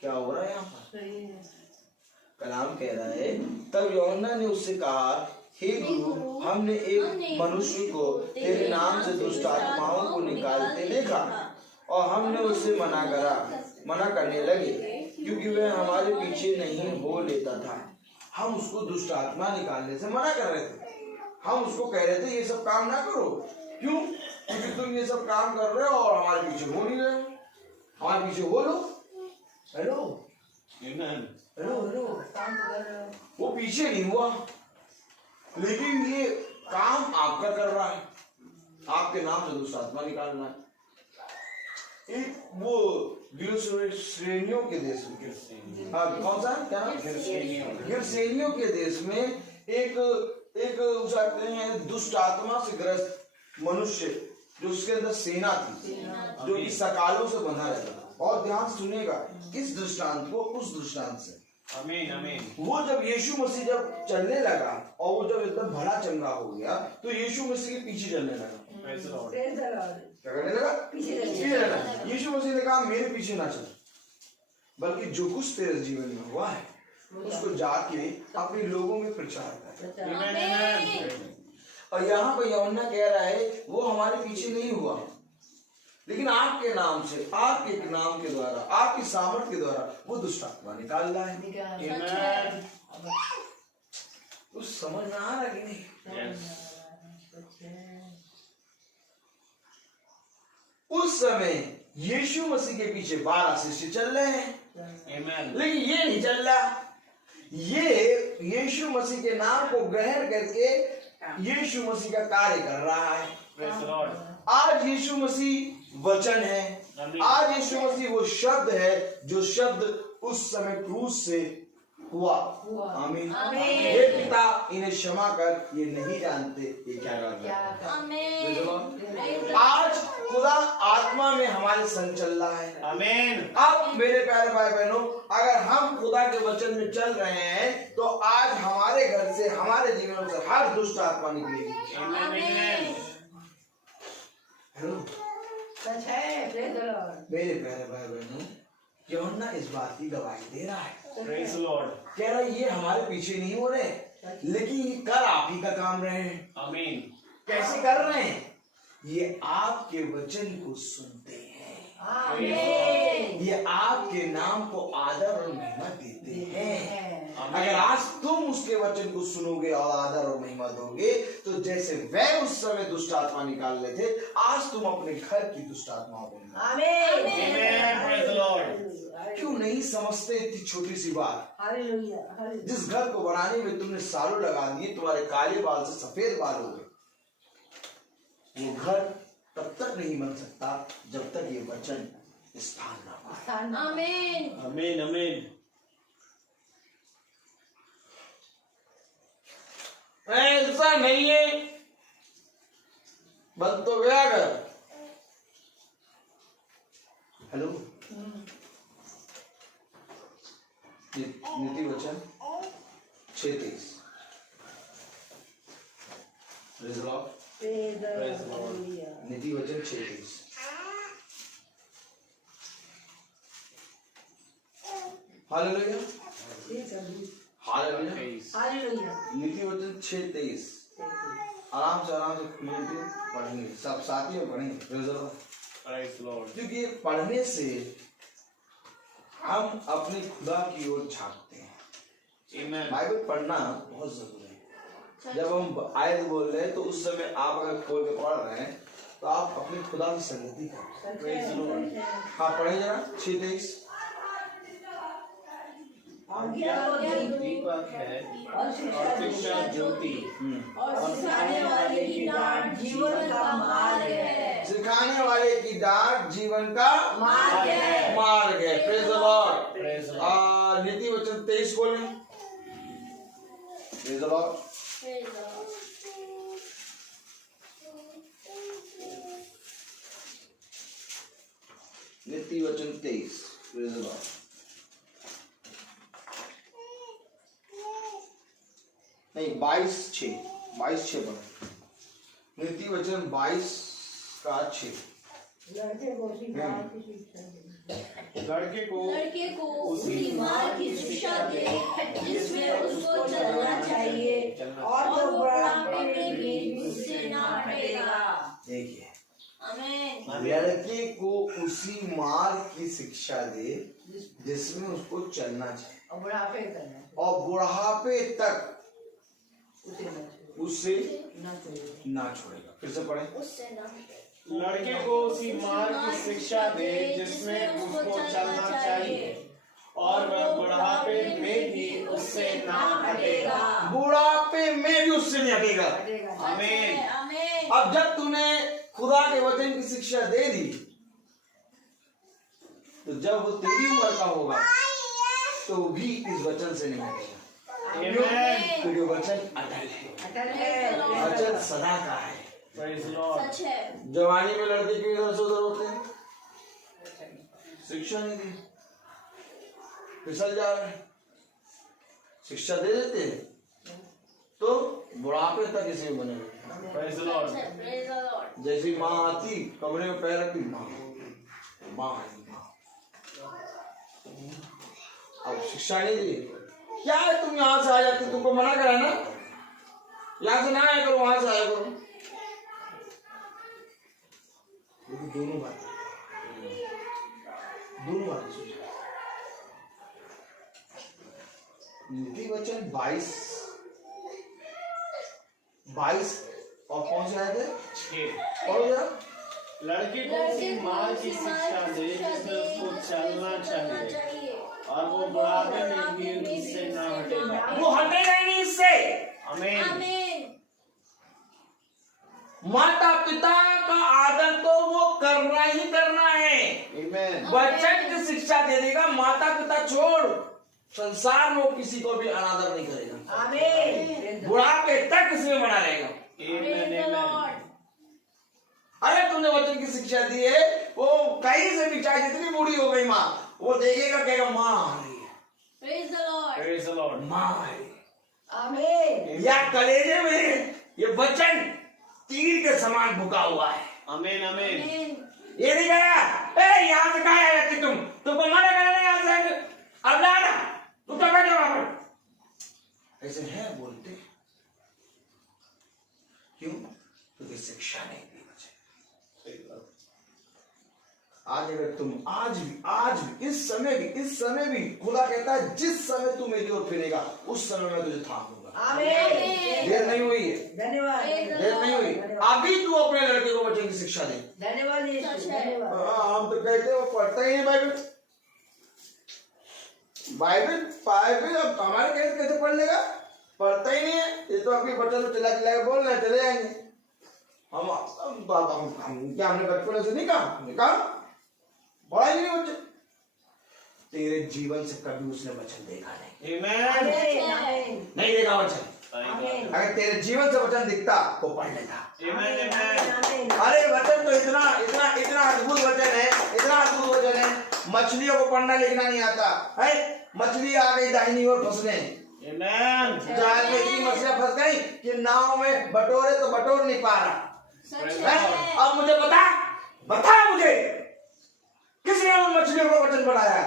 क्या हो रहा है यहाँ पर? सही है। कलाम कह रहा है, तब यूहन्ना ने उससे कहा, हे गुरु, हमने एक मनुष्य को तेरे नाम से दुष्ट आत्माओं को निकालते देखा और हमने उससे मना करने लगे क्योंकि वह हमारे पीछे नहीं हो लेता था। हम उसको दुष्ट आत्मा निकालने से मना कर रहे थे। हम उसको कह रहे थे ये सब काम ना करो। क्यों? क्योंकि तुम ये सब काम कर रहे हो और हमारे पीछे हो नहीं रहे हो। हमारे पीछे हो लो। हेलो आमीन। Hello hello. काम तो कर रहे हो। वो पीछे नहीं हुआ, लेकिन ये काम आपका कर रहा है। आपके नाम से दुष्ट आत्मा निकालना है। एक वो गिरसेनियों के देश में, कौन सा क्या नाम? गिरसेनियों के देश में एक कहते हैं दुष्ट आत्मा से ग्रस्त मनुष्य, जो उसके अंदर सेना थी, जो कि सकालों से बंधा रहता था। और ध्यान से सुनिएगा इस दृष्टांत को उस दृष्टांत से। आमीन। आमीन। वो जब यीशु मसीह जब चलने लगा और वो जब एकदम भला चंगा हो गया तो यीशु मसीह के पीछे चलने लगा। Praise the Lord। Praise the Lord. क्या करने लगा? पीछे चलने पीछे चलना। यीशु मसीह ने कहा मेरे पीछे ना चल, बल्कि जो कुछ तेरे जीवन में हुआ है उसको जाके अपने लोगों में प्रचार कर। आमीन। और यहाँ पर यूहन्ना कह रहा है वो हमारे पीछे नहीं हुआ, लेकिन आपके नाम से, आपके नाम के द्वारा, आपकी सामर्थ के द्वारा वो दुष्ट आत्मा निकाल रहा है। आमीन। कुछ समझ में आ रहा कि नहीं? उस समय यीशु मसीह के पीछे 12 शिष्य चल रहे हैं, आमीन। लेकिन ये नहीं चल रहा। ये यीशु मसीह के नाम को ग्रहण करके यीशु मसीह का कार्य कर रहा है। Praise the Lord। आज यीशु मसीह वचन है, आज यीशु मसीह वो शब्द है जो शब्द उस समय क्रूस से हुआ। आमीन। हे पिता इन्हें क्षमा कर, ये नहीं जानते ये क्या कर रहे हैं। आज खुदा आत्मा में हमारे संग चल रहा है। आमीन। अब मेरे प्यारे भाई बहनों, अगर हम खुदा के वचन में चल रहे हैं तो आज हमारे घर से, हमारे जीवन से हर दुष्ट आत्मा निकलेगी। आमीन। हेलो सच है। Praise the Lord. मेरे प्यारे भाई बहनों, यूहन्ना इस बात की गवाही दे रहा है। Praise the Lord। कह रहा है ये हमारे पीछे नहीं हो रहे, लेकिन ये कर आप ही का काम रहे हैं। आमीन। कैसे कर रहे हैं? ये आपके वचन को सुनते हैं। आमीन। ये आपके नाम को आदर और महिमा देते हैं। अगर आज तुम उसके वचन को सुनोगे और आदर और महिमा दोगे, तो जैसे वह उस समय दुष्ट आत्मा निकाल रहे थे, आज तुम अपने घर की दुष्ट आत्माओं को निकालो। आमीन। Amen. Praise the Lord. क्यों नहीं समझते इतनी छोटी सी बात? Hallelujah, hallelujah. जिस घर को बनाने में तुमने सालों लगा दिए, तुम्हारे काले बाल से सफेद बाल हो गए, वो घर तब तक नहीं बन सकता जब तक ये वचन स्थान ना पाए। आमीन। Amen. Amen. ऐसा नहीं है, बंद तो गया घर। हेलो, नीति वचन 6:23। Praise the Lord. Praise the Lord. नीति वचन 6:23। Hallelujah, hallelujah. Praise. हालेलुया। नीति वचन 6:23। आराम से खुलेंगे, पढ़ेंगे, सब साथी में पढ़ेंगे। Praise the Lord। Praise the Lord. क्योंकि पढ़ने से हम अपने खुदा की ओर झांकते हैं। Amen. बाइबल पढ़ना बहुत जरूरी है। जब हम आयत बोल रहे हैं तो उस समय आप अगर खोल के पढ़ रहे हैं तो आप अपनी खुदा की संगति करें। Praise the Lord. हाँ, पढ़े जरा 6:23। दीपक है और शिक्षा ज्योति और सिखाने वाले की डांट जीवन का मार्ग है। सिखाने वाले की डांट जीवन का मार्ग है। मार्ग है। Praise the Lord. Praise the Lord. नीति वचन 23 बोलें। Praise the Lord. नीति वचन 23। Praise the Lord. नहीं, 22:6 पर नीति वचन 22:6। लड़के को लड़के को उसी मार्ग की शिक्षा दे जिसमें उसको चलना चाहिए और वो बुढ़ापे में भी उससे ना हटेगा। देखिए, आमीन। लड़के को उसी मार्ग की शिक्षा दे जिसमें उसको चलना चाहिए और बुढ़ापे करना और बुढ़ापे तक उससे ना चाहिए। ना छोड़ेगा। फिर से पढ़ें। लड़के को उसी मार्ग की शिक्षा दे जिसमें उसको चलना चाहिए और वह बुढ़ापे में भी उससे ना हटेगा। बुढ़ापे में भी उससे नहीं हटेगा। आमीन। अब जब तूने खुदा के वचन की शिक्षा दे दी, तो जब वो तेरी उम्र का होगा तो भी इस वचन से नहीं हटेगा। Amen. क्योंकि वचन अटल है, वचन सदा का है। Praise the Lord. जवानी में लड़के क्यों इधर से उधर होते हैं? शिक्षा नहीं दी, फिसल जा रहे हैं। शिक्षा दे देते हैं तो बुढ़ापे तक इसी में बने रहते Praise the Lord. हैं। जैसी माँ आती, कमरे में पैर रखती, माँ माँ आई, माँ। अब शिक्षा नहीं दी, क्या है तुम यहाँ से आ जाते, तुमको मना करा ना, यहाँ से ना आया करो, वहां से आया करो। दोनों बातें नीति वचन 22 और कौन से आए थे? 6 और जरा लड़के को उसी मार्ग की शिक्षा दे जिसमें उसको चलना चाहिए और वो बुढ़ापे में भी उससे ना हटेगा। वो हटेगा ही नहीं इससे। आमीन। माता पिता का आदर तो वो करना ही करना है। Amen. बच्चन की शिक्षा दे देगा, माता पिता छोड़, संसार में वो किसी को भी अनादर नहीं करेगा। आमीन। बुढ़ापे तक किसी में बना रहेगा। Amen. Amen. अरे तुमने वचन की शिक्षा दी है, वो कहीं से भी, चाहे जितनी बूढ़ी हो गई माँ, वो देखेगा, कहेगा माँ आ रही है, Praise the Lord. माँ आ रही है। आमीन। या कलेजे में ये वचन तीर के समान भुका हुआ है। Amen. Amen. ये नहीं कहेगा ए यहाँ से कहाँ आए रहते तुमको मना करा नहीं, यहाँ से अब ना आना, तुम तो बैठो वहां पर। ऐसे है बोलते, क्यों? क्योंकि शिक्षा नहीं दी बच्चे। आज अगर तुम आज भी इस समय भी खुदा कहता है जिस समय तू मेरी ओर फिरेगा उस समय मैं तुझे थाम लूंगा। आमीन। देर नहीं हुई है, धन्यवाद। देर नहीं हुई। अभी तू अपने लड़के को वचन की शिक्षा दे। धन्यवाद यीशु, धन्यवाद। हम तो कहते हैं वो पढ़ता ही नहीं बाइबल अब हमारे कैसे पढ़ लेगा, पढ़ता ही नहीं है। ये तो अपनी बच्चों को चिल्ला के बोल रहे चले जाएंगे। हम क्या हमने बचपन से नहीं कहा बड़ा ही नहीं बच्चे। तेरे जीवन से कभी उसने वचन देखा नहीं। नहीं देखा वचन। अगर तेरे जीवन से वचन दिखता तो पढ़ लेता। अरे वचन तो इतना अद्भुत वचन है, इतना अद्भुत वचन है। मछलियों को पढ़ना लिखना नहीं आता है। मछली आ गई दाहिनी ओर फंसने, जहाज में इतनी मछलियां फंस गई कि नाव में बटोरे तो बटोर नहीं पा रहा। अब मुझे बता मुझे किसने उन मछलियों को वचन बढ़ाया?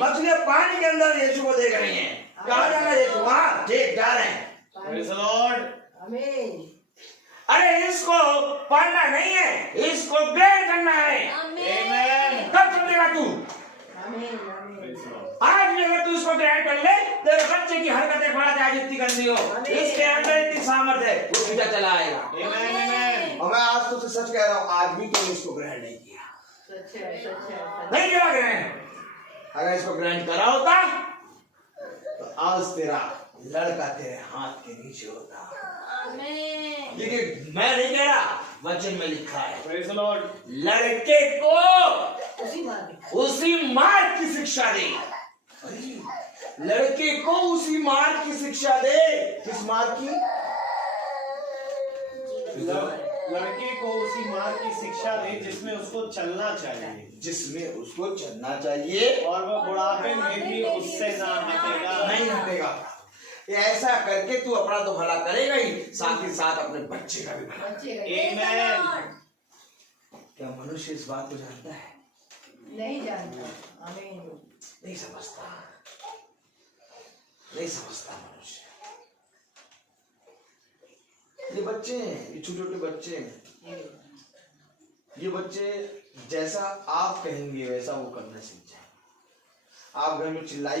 मछलियां पानी के अंदर यीशु को देख रही हैं। कहाँ जाना यीशु? वहां ठीक जा रहे हैं। अरे इसको पढ़ना नहीं है, इसको ग्रहण करना है। कब समझेगा तू? आज भी अगर तू इसको ग्रहण कर ले, तेरे बच्चे की हरकतें बड़ा चाहे जितनी गंदी हो, इसके अंदर इतनी सामर्थ्य है, वो सीधा चला आएगा। और मैं आज तुझसे सच कह रहा हूँ, आज भी तो इसको ग्रहण नहीं किया। नहीं किया ग्रहण। अगर इसको ग्रहण करा होता तो आज तेरा लड़का तेरे हाथ के नीचे होता। लेकिन मैं नहीं कह रहा, वचन में लिखा है लड़के को उसी मार्ग की शिक्षा दे। लड़के को उसी मार्ग की शिक्षा दे। किस मार्ग की? लड़के को उसी मार्ग की शिक्षा दे जिसमें उसको चलना चाहिए, जिसमें उसको चलना चाहिए, और वह बुढ़ापे में भी उससे नहीं हटेगा। ऐसा करके तू अपना तो भला करेगा ही, साथ ही साथ अपने बच्चे का भी भला। क्या मनुष्य इस बात को जानता है? नहीं जानता। आमीन। नहीं समझता मनुष्य। ये बच्चे हैं, ये छोटे छोटे बच्चे हैं। ये बच्चे जैसा आप कहेंगे वैसा वो करना सीख जाए। आप घर में चिल्ला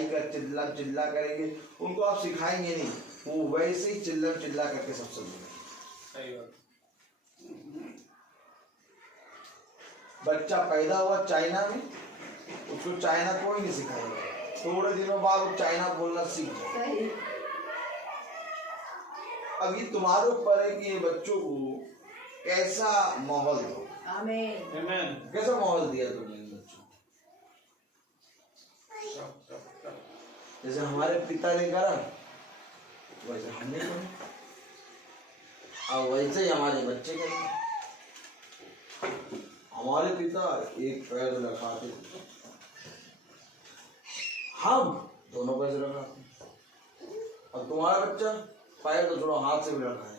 करेंगे, उनको आप सिखाएंगे नहीं, वो वैसे ही चिल्ला करके सब समझेंगे। बच्चा पैदा हुआ चाइना में, उसको चाइना कोई नहीं सिखाएगा। थोड़े दिनों बाद वो चाइना बोलना सीख जाए। अभी तुम्हारे ऊपर है कि ये बच्चों को कैसा माहौल दो। आमीन। कैसा माहौल दिया तुमने इन बच्चों को? जैसे हमारे पिता ने करा वैसे हमने करा, और वैसे ही हमारे बच्चे करते। हमारे पिता एक पैर रखाते थे, हम दोनों पैर रखाते। और तुम्हारा बच्चा पैर तो छोड़ो, हाथ से भी रखा है।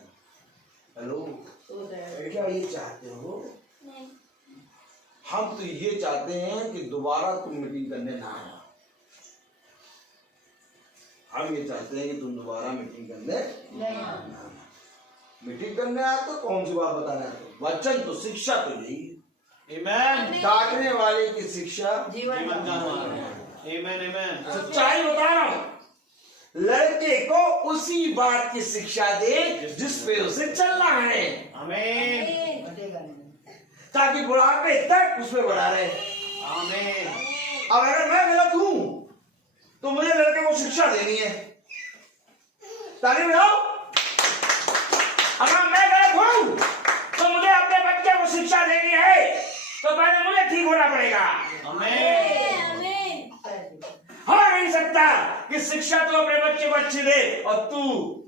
हेलो, क्या ये चाहते हो? नहीं। हम तो ये चाहते हैं कि दोबारा तुम मीटिंग करने ना आए। हम ये चाहते हैं कि तुम दोबारा मीटिंग करने नहीं। मीटिंग करने आए तो कौन सी बात बताना है? वचन तो शिक्षा तो यही है। डांटने वाले की शिक्षा जीवन का सच्चाई बता रहा हूं। लड़के को उसी बात की शिक्षा दे जिस पे उसे चलना है। आमीन। ताकि बुढ़ापे तक उसमें बढ़ा रहे। आमीन। अब अगर मैं गलत हूं तो मुझे लड़के को शिक्षा देनी है। ताली बजाओ। अगर मैं गलत हूं तो मुझे अपने बच्चे को शिक्षा देनी है, तो पहले मुझे ठीक होना पड़ेगा। आमीन। हो नहीं सकता कि शिक्षा तो अपने बच्चे को अच्छी दे और तू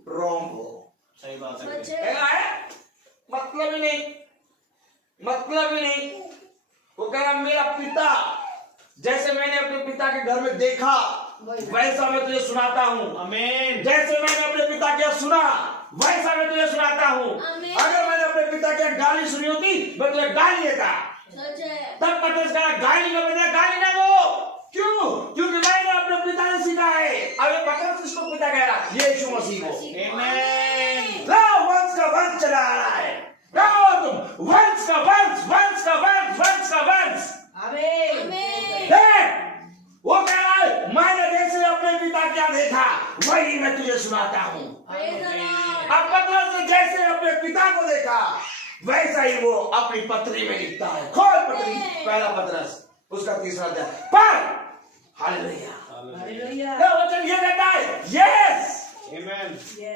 रॉन्ग हो। सही बात है। मतलब ही नहीं। वो कह रहा मेरा पिता, जैसे मैंने अपने पिता के घर में देखा वैसा मैं तुझे सुनाता हूँ। आमीन। जैसे मैंने अपने पिता के सुना वैसा मैं तुझे सुनाता हूँ। अगर मैंने अपने पिता की गाली सुनी होती मैं तुझे गाली देता। तब पता चला गाली का बजाय गाली ना दो। क्यों? क्योंकि मैंने अपने पिता ने सीखा है। अब ये पकड़ किसको पिता कह रहा? यीशु मसीह को। आमीन। वंश का वंश चला आ रहा है। तुम वंश का क्या देखा वही मैं तुझे सुनाता हूँ। अब पतरस ने जैसे अपने पिता को देखा वैसा ही वो अपनी पत्री में लिखता है। खोल पत्री, पहला पतरस उसका 3रा अध्याय पर। हालेलुया। वचन ये कहता है यस,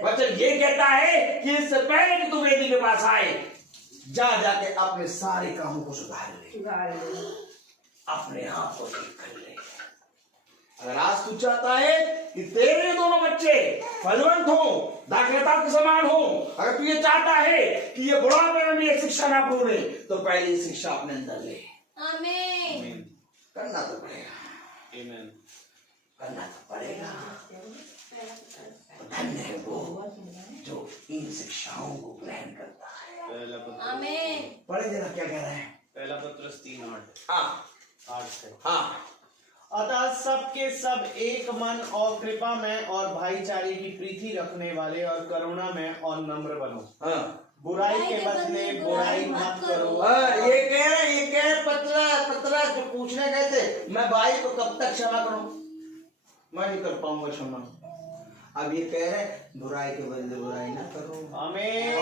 वचन ये कहता है कि इससे पहले कि तू वेदी के पास आए जाके अपने सारे कामों को सुधार ले, अपने आप को ठीक कर ले। अगर आज तू चाहता है कि तेरे दोनों बच्चे फलवंत हो, दाखलता के समान हो, अगर तू ये चाहता है कि ये बुढ़ापे में भी ये शिक्षा ना भूले, तो पहले ये शिक्षा अपने अंदर ले। आमीन। करना तो पड़ेगा, करना तो पड़ेगा। धन्य है वो जो इन शिक्षाओं को ग्रहण करता है। आमीन। पढ़े जरा क्या कह रहा है। पहला पत्रस 3:8। हाँ 8 से। हाँ। अतः सबके सब एक मन और कृपा में और भाईचारे की प्रीति रखने वाले और करुणा में और नम्र बनो। हाँ। बुराई के बदले बुराई मत करो। ये कह पतरा जो पूछने गए थे मैं भाई को कब तक क्षमा करूं, मैं नहीं कर पाऊंगा क्षमा। अब ये कह रहे बुराई के बदले बुराई ना करो। आमीन।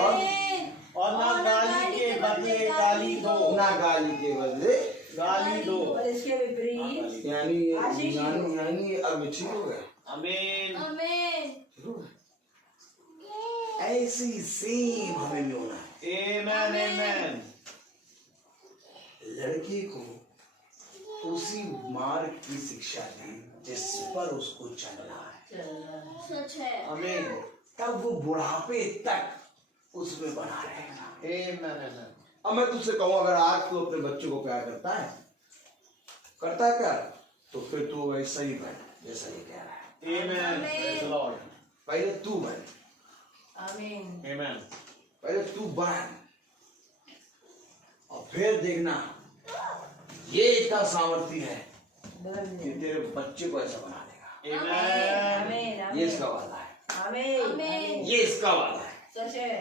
और ना गाली के बदले गाली दो, ना गाली के बदले गाली दो। और इसके विपरीत यानी अब ठीक हो गया। आमीन। ऐसी सेम हमें भी होना है। आमीन। लड़के को उसी मार्ग की शिक्षा दें जिस पर उसको चलना है। सच है। आमीन। तब वो बुढ़ापे तक उसमें बना रहेगा। आमीन। अब मैं तुझसे कहूँ अगर आज तू अपने बच्चों को प्यार करता है प्यार, तो फिर तू वैसा ही बन जैसा ये कह रहा है। आमीन। Praise the Lord. पहले तू बन, आमीन। पहले तू बन और फिर देखना ये इतना सामर्थ्य है कि तेरे बच्चे को ऐसा बना देगा। आमीन। ये इसका वादा है, ये इसका वादा है। सच है।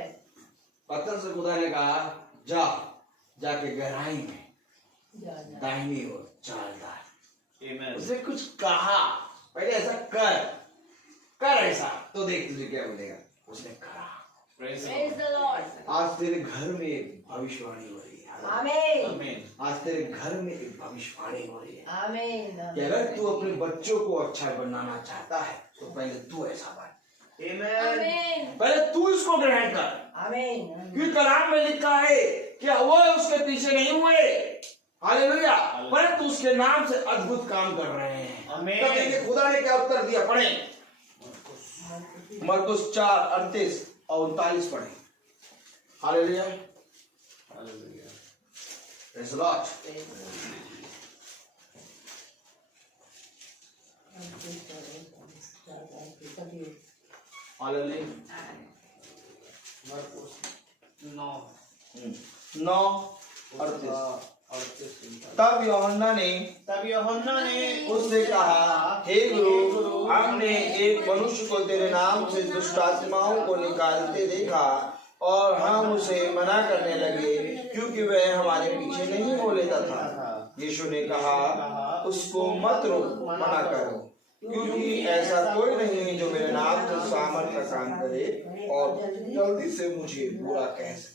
पत्थर से खुदा ने कहा जाके गहराई में दाहिनी ओर चाल डाल। आमीन। उसने कुछ कहा पहले ऐसा कर ऐसा तो देख तुझे क्या मिलेगा। उसने करा। Praise the Lord. आज तेरे घर में एक भविष्यवाणी हो रही है। आमीन। आज तेरे घर में एक भविष्यवाणी हो रही है आमीन। कि अगर तू अपने बच्चों को अच्छा बनाना चाहता है तो पहले तू ऐसा बन। आमीन। पहले तू इसको ग्रहण कर। आमीन। क्योंकि कलाम में लिखा है कि वो उसके पीछे नहीं हुए, हालेलुया, परंतु उसके नाम से अद्भुत काम कर रहे हैं। आमीन। तब देखिए खुदा ने क्या उत्तर दिया, पढ़े मरकुस 4:38 और 39 पढ़े। Hallelujah. Praise the Lord. Hallelujah. मरकुस 9:38। तब यूहन्ना ने उससे कहा, हे गुरु, हमने एक मनुष्य को तेरे नाम से दुष्ट आत्माओं को निकालते देखा और हम उसे मना करने लगे क्योंकि वह हमारे पीछे नहीं हो लेता था। यीशु ने कहा, उसको मत रोक, मना करो, क्योंकि ऐसा कोई नहीं जो मेरे नाम से सामर्थ का काम करे और जल्दी से मुझे बुरा कह सके।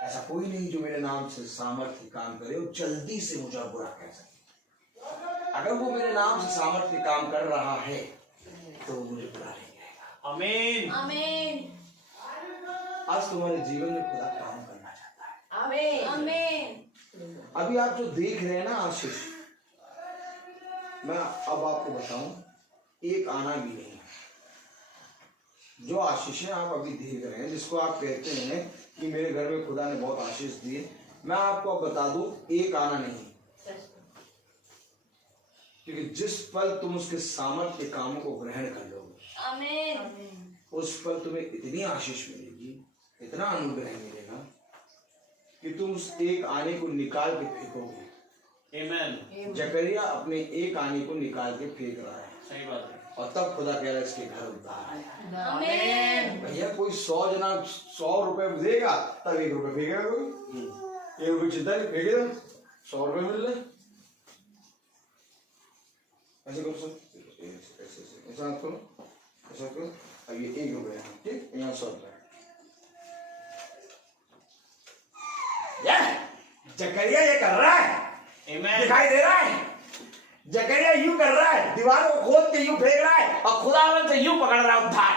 ऐसा कोई नहीं जो मेरे नाम से सामर्थ्य काम करे और जल्दी से मुझे बुरा कह सके। अगर वो मेरे नाम से सामर्थ्य काम कर रहा है तो वो मुझे बुरा नहीं कहेगा। आमीन। आमीन। आज तुम्हारे जीवन में खुदा काम करना चाहता है। आमीन। आमीन। अभी आप जो देख रहे हैं ना आशीष, मैं अब आपको बताऊं, एक आना भी नहीं। जो आशीषें आप अभी देख रहे हैं, जिसको आप कहते हैं कि मेरे घर में खुदा ने बहुत आशीष दिए, मैं आपको अब बता दूं, एक आना नहीं। क्योंकि जिस पल तुम उसके सामर्थ्य के कामों को ग्रहण कर लोगे, आमीन। उस पल तुम्हें इतनी आशीष मिलेगी, इतना अनुग्रह मिलेगा कि तुम उस एक आने को निकाल के फेंकोगे। आमीन। जकरिया अपने एक आने को निकाल के फेंक रहा है, सही बात है। और तब खुदा कह रहा है इसके घर उद्धार आया। आमीन। भैया कोई 100 जना 100 रुपए देगा तब 1 रुपए फेंकेगा, कोई 1 रुपए चिंता नहीं फेंकेगा, 100 रुपए मिल रहे। ऐसे करो सर। ऐसा करो, ऐसा करो। अब ये 1 रुपया, ठीक, यहाँ 100 रुपया। जकरिया ये कर रहा है, दिखाई दे रहा है। जकरिया यूं कर रहा है, दीवार को खोद के यूं फेंक रहा है और खुदावन से यूं पकड़ रहा है उद्धार।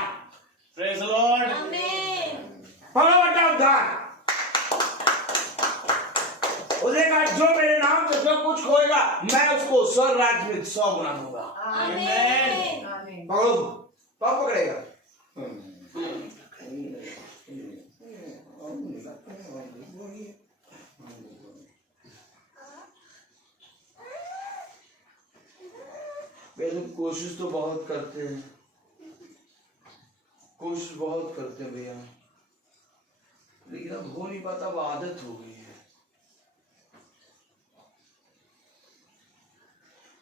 Praise the Lord. पकड़ो बेटा उद्धार। उसने कहा जो मेरे नाम से जो कुछ खोएगा मैं उसको स्वर्ग राज्य में 100 गुना दूंगा। आमीन। पकड़ो, कब पकड़ेगा? भैया कोशिश तो बहुत करते हैं, कोशिश बहुत करते हैं भैया, लेकिन अब हो नहीं पाता, अब आदत हो गई है।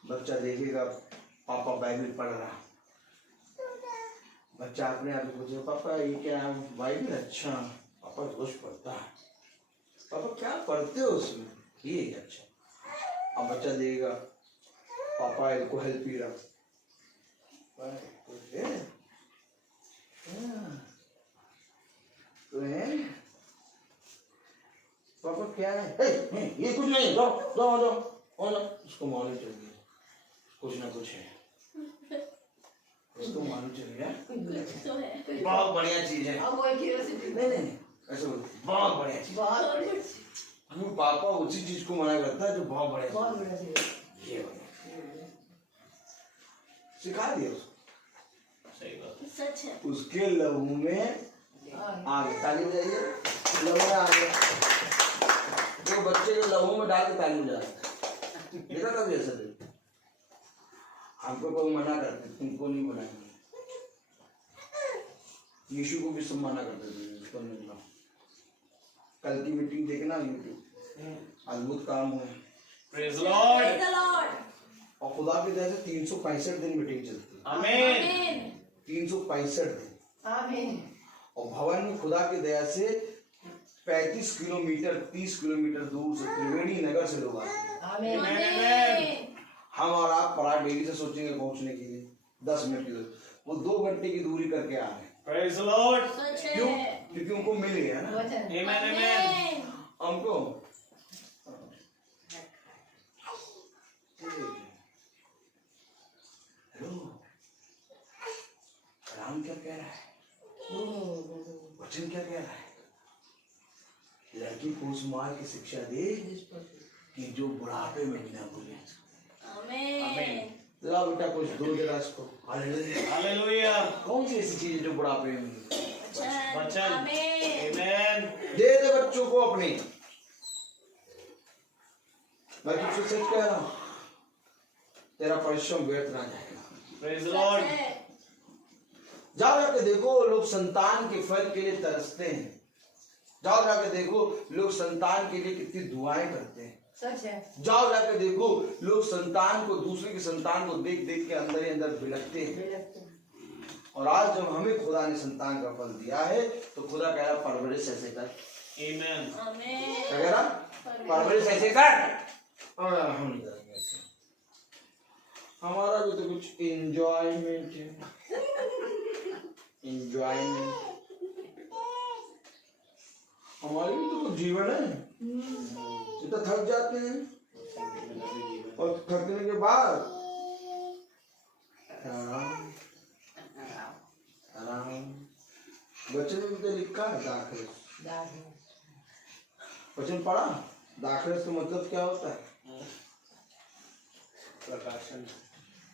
बच्चा देखेगा पापा बाइबल पढ़ रहा, बच्चा अपने आप पूछेगा पापा ये क्या है बाइबल? अच्छा पापा रोज पढ़ता है। पापा क्या पढ़ते हो उसमें? ये अच्छा। अब बच्चा देगा पापा अल्कोहल पी रहा, पापा क्या है? ये कुछ नहीं, दो दो दो उसको मालूम चल गया कुछ ना कुछ है, उसको मालूम चल गया बहुत बढ़िया चीज है। नहीं ऐसे बोल, बहुत बढ़िया चीज। पापा उसी चीज को मना करता है जो बहुत बढ़िया चीज है। ये सिखा दिया उसको, सही बात। सच है। उसके लहू में आगे ताली बजाइए, लहू में आगे जो बच्चे के लहू में डाल के ताली बजाता देखा कभी ऐसा नहीं? हमको कोई मना करते, तुमको नहीं बनाएंगे। यीशु को भी सब मना करते थे उसको नहीं बनाओ। कल की मीटिंग देखना यूट्यूब, अद्भुत काम हुए। Praise the Lord. और खुदा की दया से 365 दिन मीटिंग चलती है। आमीन। 365 दिन। आमीन। और भवन में खुदा की दया से 35 किलोमीटर 30 किलोमीटर दूर से त्रिवेणी नगर से लोग आते हैं। आमीन। हम और आप पड़ा डेली से सोचेंगे पहुंचने के लिए 10 मिनट की दूरी, वो 2 घंटे की दूरी करके आ रहे हैं। Praise the Lord. क्यों? क्योंकि उनको मिल गया ना। आमीन आमीन। हमको हेलो, राम क्या कह रहा है? वचन क्या कह रहा है? लड़की को उस मार की शिक्षा दे कि जो बुढ़ापे में बिना भूले। आमीन। ला बेटा कुछ दो जरा इसको। हालेलुया। कौन सी ऐसी चीज है जो बुढ़ापे में मिले? वचन। आमीन। दे दे बच्चों को अपने। मैं तुझसे सच कह रहा हूं, तेरा परिश्रम व्यर्थ ना जाएगा। Praise the Lord. जाओ जाके देखो लोग संतान के फल के लिए तरसते हैं। जाओ जाके देखो लोग संतान के लिए कितनी दुआएं करते हैं। सच है। जाओ जाके देखो लोग संतान को, दूसरे की संतान को देख देख के अंदर ही अंदर बिलखते हैं। और आज जब हमें खुदा ने संतान का फल दिया है तो खुदा कह रहा परवरिश ऐसे कर। आमीन। क्या कह रहा? परवरिश ऐसे कर। और हम नहीं करेंगे ऐसे। हमारा भी तो कुछ एंजॉयमेंट है, एंजॉयमेंट हमारी भी तो कुछ जीवन है। तो थक जाते हैं और थकने के बाद आराम आराम। वचन में तो लिखा है दाखिल, वचन पढ़ा? दाखिल का मतलब क्या होता है? प्रकाशन।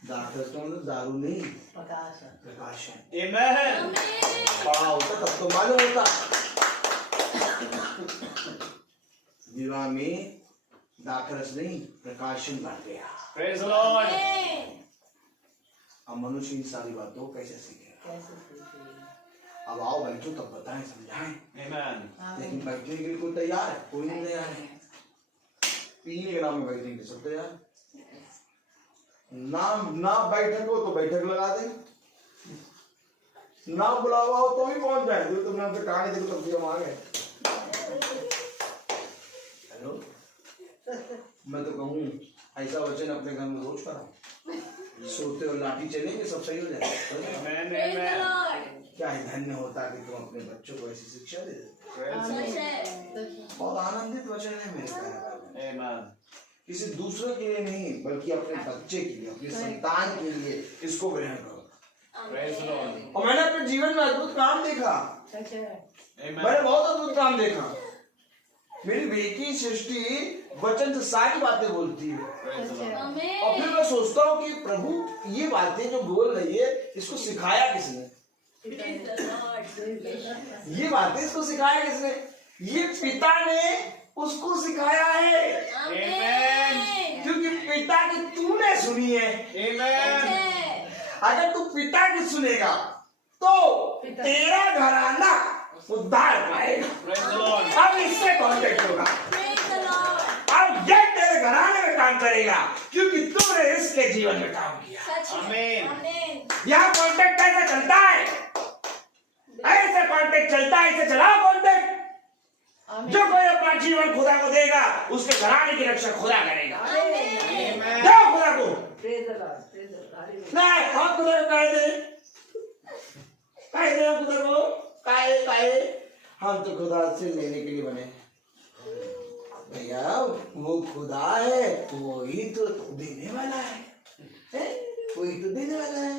दाखिल का मतलब दारू नहीं, प्रकाशन। प्रकाशन। आमीन। पढ़ा होता तब तो मालूम होता। विवाह में दाखरस नहीं प्रकाशन बढ़ गया। Praise the Lord. अब मनुष्य इन सारी बातों को कैसे सीखेगा? अब आओ बैठो तब बताएं समझाएं। आमीन। लेकिन बैठने के लिए कोई तैयार है? कोई नहीं तैयार है। पीने के नाम में बैठेंगे सब तैयार, ना बैठक हो तो बैठक लगा दे, ना बुलावा हो तो भी पहुंच जाए। जो तुमने हमसे कहानी देखो तब भी हम आ गए। हेलो, मैं तो कहूँ ऐसा वचन अपने घर में रोज कराओ। सोते हो लाठी चलेंगे सब सही हो जाएगा। Amen, Praise the amen. Lord. क्या ही धन्य होता कि तुम अपने बच्चों को ऐसी शिक्षा दे देते। Praise the such Lord. है। बहुत आनंदित वचन है मेरे प्यारे। Amen. किसी दूसरे के लिए नहीं बल्कि अपने बच्चे के लिए, अपनी संतान के लिए इसको ग्रहण करो। Praise the Lord. और मैंने अपने जीवन में अद्भुत काम देखा। Amen. मैंने बहुत अद्भुत काम देखा। मेरी बेटी सृष्टि वचन से सारी बातें बोलती है Praise the Lord. आमीन। और फिर मैं सोचता हूँ कि प्रभु ये बातें जो बोल रही है इसको सिखाया किसने? Praise the Lord. ये बातें इसको सिखाया किसने? ये पिता ने उसको सिखाया है, आमीन। क्योंकि पिता की तूने सुनी है। Amen. अगर तू पिता की सुनेगा तो तेरा घराना उद्धार पाएगा। Praise the Lord. अब इससे कांटेक्ट होगा, Praise the Lord. अब ये तेरे घराने में काम करेगा क्योंकि तुमने इसके जीवन में काम किया। सच है। आमीन। आमीन। यहाँ कांटेक्ट ऐसे चलता है, ऐसे कांटेक्ट चलता है, ऐसे चला कांटेक्ट। जो कोई अपना जीवन खुदा को देगा उसके घराने की रक्षा खुदा करेगा। Amen. जाओ खुदा को नहीं, हम खुदा को कहे दे, हम खुदा को काहे हम तो खुदा से लेने के लिए बने भैया। वो खुदा है, वो ही तो देने वाला है? वो ही तो देने वाला है।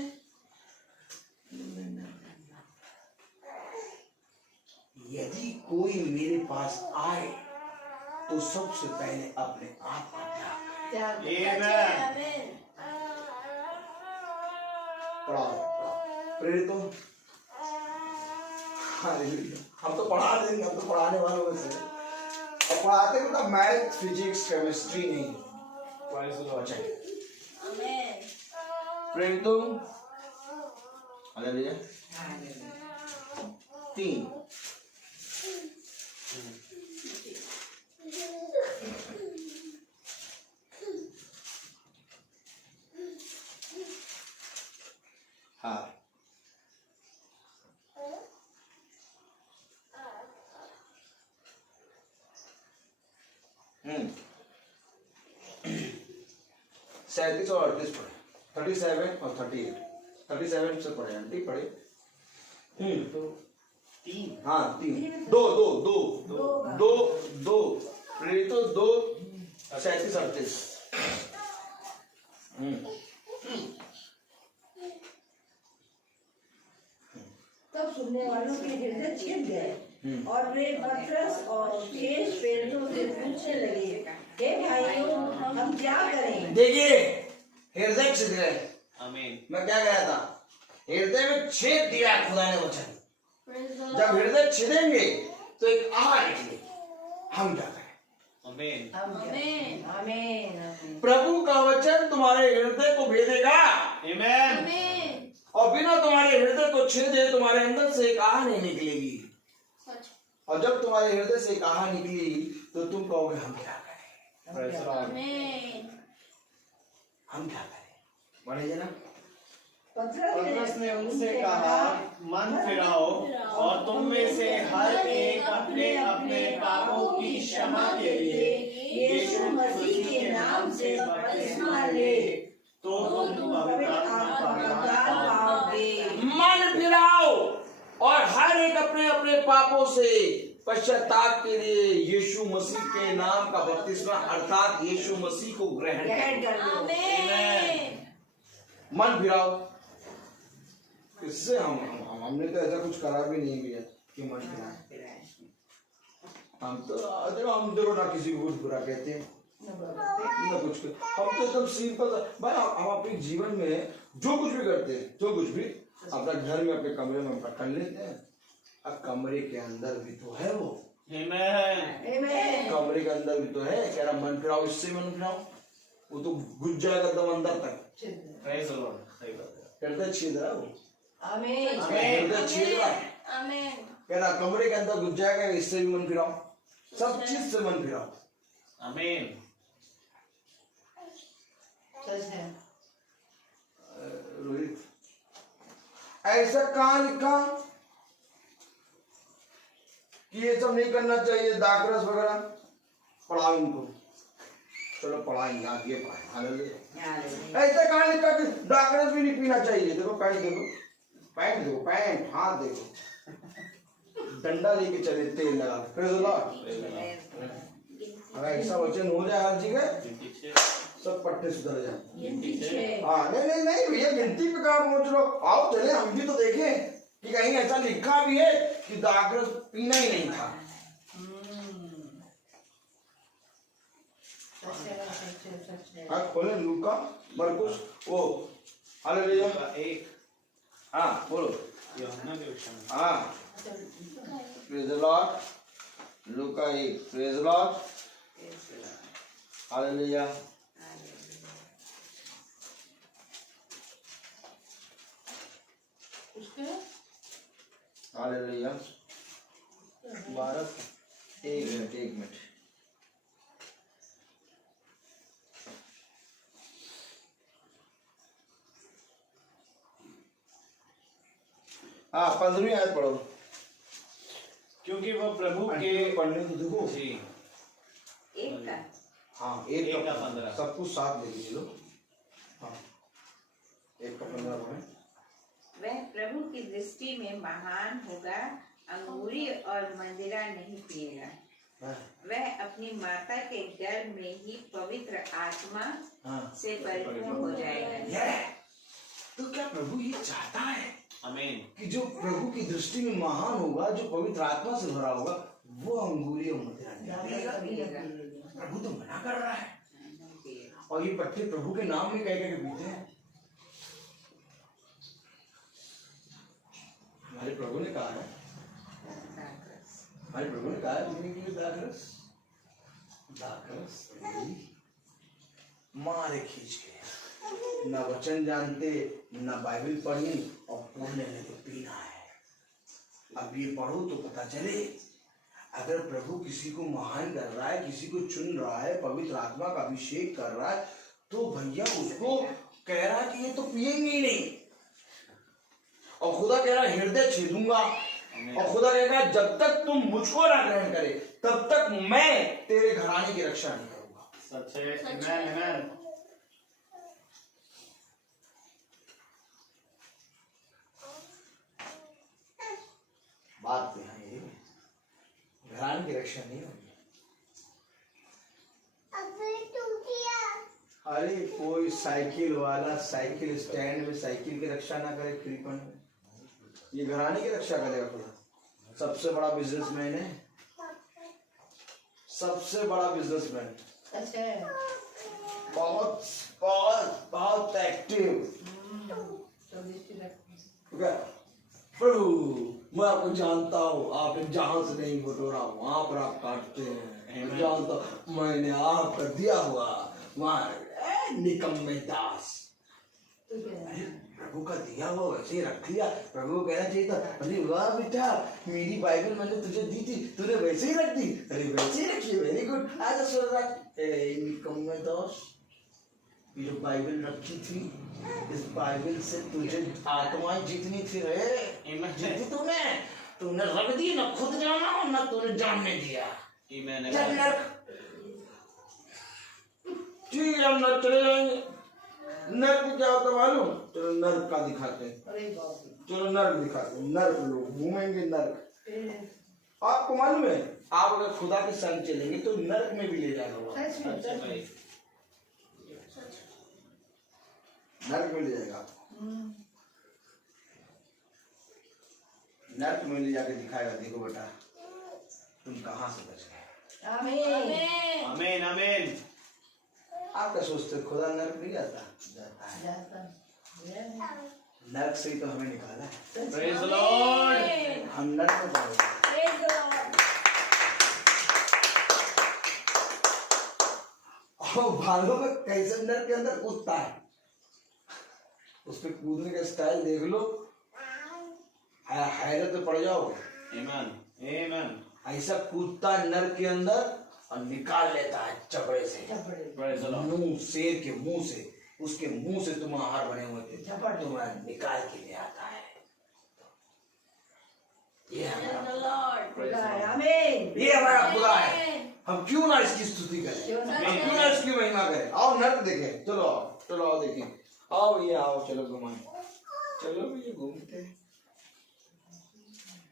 यदि कोई मेरे पास आए तो सबसे पहले अपने आप का त्याग करे। Amen. आमीन। प्रेरितों, हम तो पढ़ा देंगे, हम तो पढ़ाने वालों में से, और पढ़ाते मतलब मैथ फिजिक्स केमिस्ट्री नहीं, Praise the Lord. आमीन। प्रेरितों अगर भैया 3 हाँ 37 और 38 पढ़े, 37 और 38, 37 से पढ़े आंटी पढ़े। तो 3. हाँ 3 दो प्रेरितों 2 37 38। तब सुनने वालों के हृदय छिप गए और वे पतरस और शेष प्रेरितों से पूछने लगे, हे भाइयों, हम क्या करें? देखिए हृदय छिद गए। Amen. मैं क्या कह रहा था, हृदय में छेद दिया खुदा ने वचन। Praise the जब Lord. हृदय छिदेंगे तो एक आग निकलेगी। हम क्या करें? Amen. आमीन। आमीन। प्रभु का वचन तुम्हारे हृदय को भेदेगा Amen. आमीन। और बिना तुम्हारे हृदय को छेदे तुम्हारे अंदर से एक आह नहीं निकलेगी। सच। और जब तुम्हारे हृदय से एक आह निकली तो तुम कहोगे हम क्या करें? Praise the Lord. आमीन। हम क्या करें? पढ़े ना। पतरस ने उनसे कहा, मन फिराओ और तुम में से हर एक अपने अपने पापों की क्षमा के लिए यीशु मसीह के नाम से बपतिस्मा ले, तो तुम पवित्र आत्मा का दान पाओगे। मन फिराओ और हर एक अपने अपने पापों से पश्चाताप के लिए यीशु मसीह के नाम का बपतिस्मा अर्थात यीशु मसीह को ग्रहण करो। आमीन। मन फिराओ। इससे हमने तो ऐसा कुछ करा भी नहीं भैया कि मन फिराए। हम तो ना किसी को कुछ बुरा कहते हैं ना कुछ, हम तो एकदम सिंपल भाई। हम अपने जीवन में जो कुछ भी करते हैं, जो कुछ भी अपना घर में अपने कमरे में कर लेते हैं। अब कमरे के अंदर भी तो है वो, Amen. कमरे के अंदर भी तो है। कह रहा मन फिराओ, इससे मन फिराओ, वो तो घुस जाएगा एकदम अंदर तक। Praise the Lord. सही बात है. हृदय छेद रहा है वो, आमीन। हृदय छेद रहा है। आमीन। कह रहा कमरे के अंदर घुस जाएगा, इससे भी मन फिराओ, सब चीज से मन फिराओ। Amen. सच है। रोहित ऐसा कहाँ लिखा कि ये सब नहीं करना चाहिए, दाखरस वगैरह? पढ़ाओ इनको। चलो पढ़ाई आगे पढ़ाई। हालेलुया। ऐसा कहाँ लिखा कि डाकरस भी नहीं पीना चाहिए? देखो पैंट देखो, पैंट देखो, पैंट हाथ देखो, डंडा लेके चले तेल लगा। Praise the Lord. अगर ऐसा वचन हो जाए हर जगह सब पट्टे सुधर जाए। हाँ नहीं नहीं नहीं भैया, गिनती पे कहाँ पहुंच रहे हो? आओ चले हम भी तो देखें कि कहीं ऐसा लिखा भी है कि दाखरस पीना ही नहीं था। हाँ खोले लूका मरकुस वो हालेलुया। एक हाँ बोलो। यूहन्ना के विषय में। हाँ praise the Lord. Luka 1 praise the Lord. Hallelujah. Hallelujah. 12 एक मिनट। हाँ 15वीं आयत पढ़ो। क्योंकि वह प्रभु के पढ़ने तो देखो जी हाँ एक का 15 सब कुछ साथ ले लीजिए लोग। हाँ 1 का 15 पढ़े। वह प्रभु की दृष्टि में महान होगा, अंगूरी और मदिरा नहीं पिएगा। वह अपनी माता के गर्भ में ही पवित्र आत्मा से परिपूर्ण हो जाएगा। तो क्या प्रभु ये चाहता है आमीन कि जो प्रभु की दृष्टि में महान होगा, जो पवित्र आत्मा से भरा होगा, वो अंगूरी और मदिरा नहीं पिएगा? प्रभु तो मना कर रहा है। और ये पट्टे प्रभु के नाम में कह के पीते हैं। हमारे प्रभु ने कहा है, हमारे प्रभु ने कहा है पीने के लिए दाखरस। दाखरस मारे खींच के, ना वचन जानते, ना बाइबल पढ़नी और पढ़ने में तो पीना है। अब ये पढ़ो तो पता चले। अगर प्रभु किसी को महान कर रहा है, किसी को चुन रहा है, पवित्र आत्मा का अभिषेक कर रहा है, तो भैया उसको कह रहा है कि ये तो पिएंगे ही नहीं। और खुदा कह रहा है हृदय छेदूंगा। और खुदा कहेगा जब तक तुम मुझको ना ग्रहण करे तब तक मैं तेरे घराने की रक्षा नहीं करूंगा। सच है। आमीन आमीन। बात तो यहाँ ये घराने की रक्षा नहीं होगी। अरे कोई साइकिल वाला साइकिल स्टैंड में साइकिल की रक्षा ना करे फ्रीपन में, ये घराने की रक्षा करेगा खुदा। सबसे बड़ा बिजनेसमैन है, सबसे बड़ा बिजनेसमैन, बहुत बहुत बहुत एक्टिव। प्रभु मैं आपको जानता हूँ, आप जहां से नहीं बटोरा वहां पर आप काटते हैं। मैं जानता हूँ, मैंने आपका दिया हुआ वहां निकम्मे दास। प्रभु का दिया हुआ वैसे ही रख लिया। प्रभु को कहना चाहिए था, अरे वाह बेटा मेरी बाइबल मैंने तुझे दी थी, तूने वैसे ही रख दी। अरे वैसे ही रखी, वेरी गुड। आज निकम्मे दास, ये जो बाइबल रखी थी, इस बाइबल से तुझे आत्माएं जितनी थी रे, जीती तूने रख दी, ना खुद जाना और ना तूने जानने दिया। चल नर्क, ठीक है हम नर्क चले जाएंगे। नर्क क्या होता मालूम? चलो नर्क का दिखाते हैं। चलो नर्क दिखाते हैं। नर्क लोग घूमेंगे नर्क। आपको मालूम है आप अगर खुदा के संग चलेंगे तो नर्क में भी ले जाएगा। नर्क में ले जाएगा आपको, नर्क में ले जाके दिखाएगा, देखो बेटा तुम कहां से बच गए। आमीन आमीन आमीन। आप क्या सोचते हो खुदा नर्क नहीं जाता? जाता है। नर्क से ही तो हमें निकाला है। Praise the Lord. हम नर्क में पड़े। और भालू में कैसे नर्क के अंदर कूदता है, उस पे कूदने का स्टाइल देख लो, हैरत में पड़ जाओगे। आमीन आमीन। ऐसा कूदता है नर्क के अंदर और निकाल लेता है चपड़े से। Praise the Lord. मुंह शेर के मुंह से, उसके मुंह से तुम आहार बने हुए थे, तुम्हारा निकाल के ले आता है। ये हमारा खुदा है। आमीन ये हमारा खुदा है। हम क्यों ना इसकी स्तुति करें, हम क्यों ना इसकी महिमा करें। आओ नर्क देखें, चलो आओ, चलो आओ देखें, आओ ये आओ, चलो घुमाएं, चलो ये घूमते।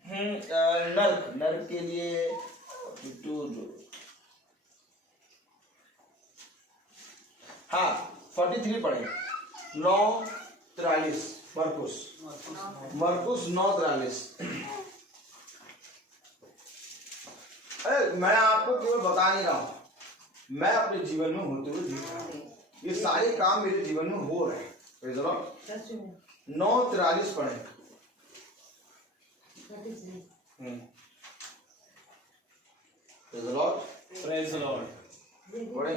नर्क, नर्क के लिए हाँ 43 पढ़े, 9:43 मरकुस 9:43। अरे मैं आपको केवल बता नहीं रहा हूं, मैं अपने जीवन में होते हुए देख रहा हूं, ये सारे काम मेरे जीवन में हो रहे हैं। 9:43 पढ़े। Praise the Lord. पढ़े।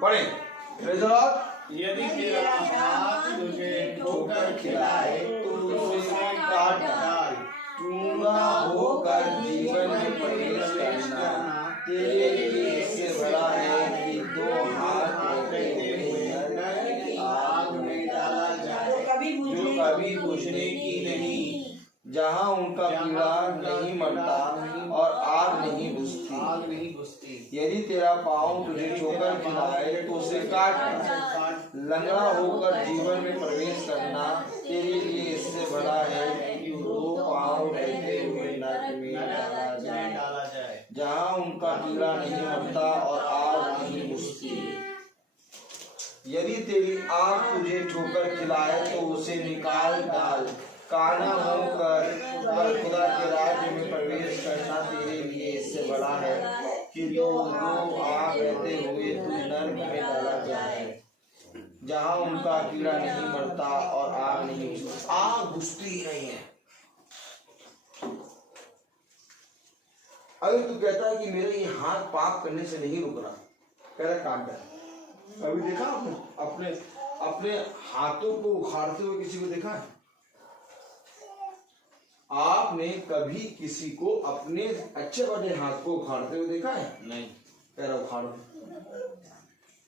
पढ़े। Praise the Lord। यदि तेरा हाथ तुझे ठोकर खिलाए तो उसे काट डाल, टूंगा होकर जीवन में प्रवेश करना तेरे लिए इससे बड़ा है कि 2 हाथ पकड़े हुए नरक की आग में डाला जाए, जो कभी बुझने की नहीं, जहाँ उनका कीड़ा नहीं मरता और आग नहीं बुझती। यदि तेरा पाँव तुझे ठोकर खिलाए तो उसे काट डाल। लंगड़ा होकर जीवन में प्रवेश करना तेरे लिए इससे बड़ा है कि 2 पाँव रहते हुए नरक में डाला जाए, जहाँ उनका कीड़ा नहीं मरता और आग नहीं बुझती। यदि तेरी आँख तुझे ठोकर खिलाए तो उसे निकाल डाल। काना होकर खुदा के राज्य में प्रवेश करना तेरे लिए इससे बड़ा है कि 2 आग रहते हुए तू नरक में डाला जाए, जहाँ उनका कीड़ा नहीं मरता और आग नहीं बुझती। आग बुझती ही नहीं है। अगर तू कहता है कि मेरे ये हाथ पाप करने से नहीं रुक रहा, कह रहा काट डाल। अभी देखा आपने अपने अपने हाथों को उखाड़ते हुए किसी को देखा है? आपने कभी किसी को अपने अच्छे बड़े हाथ को उखाड़ते हुए देखा है? नहीं। कह रहा उखाड़ो,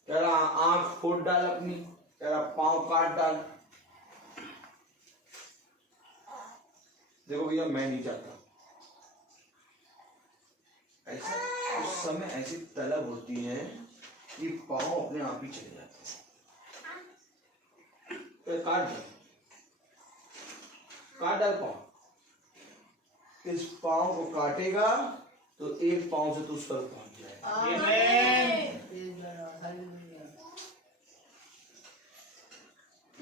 कह रहा आंख फोड़ डाल अपनी, कह रहा पांव काट डाल। देखो भैया मैं नहीं चाहता ऐसा। उस समय ऐसी तलब होती है कि पांव अपने आप ही चले जाते हैं। काट डाल पांव। इस पांव को काटेगा तो एक पांव से तो उस पर पहुंच जाएगा।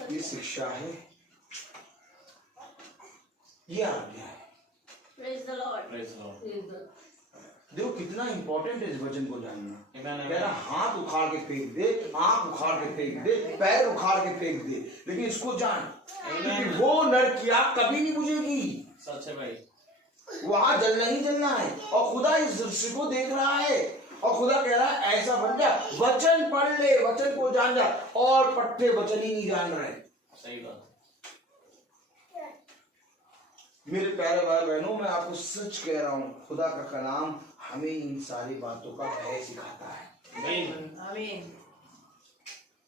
ये शिक्षा है, ये आज्ञा है। Praise the Lord. Praise the Lord. देखो कितना इंपॉर्टेंट है इस वचन को जानना। Amen. कह रहा हाथ उखाड़ के फेंक दे, आंख उखाड़ के फेंक दे, पैर उखाड़ के फेंक दे, लेकिन इसको जान कि वो नरक की आग कभी नहीं बुझेगी। सच है भाई। वहां जलना ही जलना है, और खुदा इस दृश्य को देख रहा है, और खुदा कह रहा है ऐसा बन जा, वचन पढ़ ले, वचन को जान जा, और पट्टे वचन ही नहीं जान रहे। सही बात। मेरे प्यारे भाई बहनों, मैं आपको सच कह रहा हूँ, खुदा का कलाम हमें इन सारी बातों का भय सिखाता है। आमीन।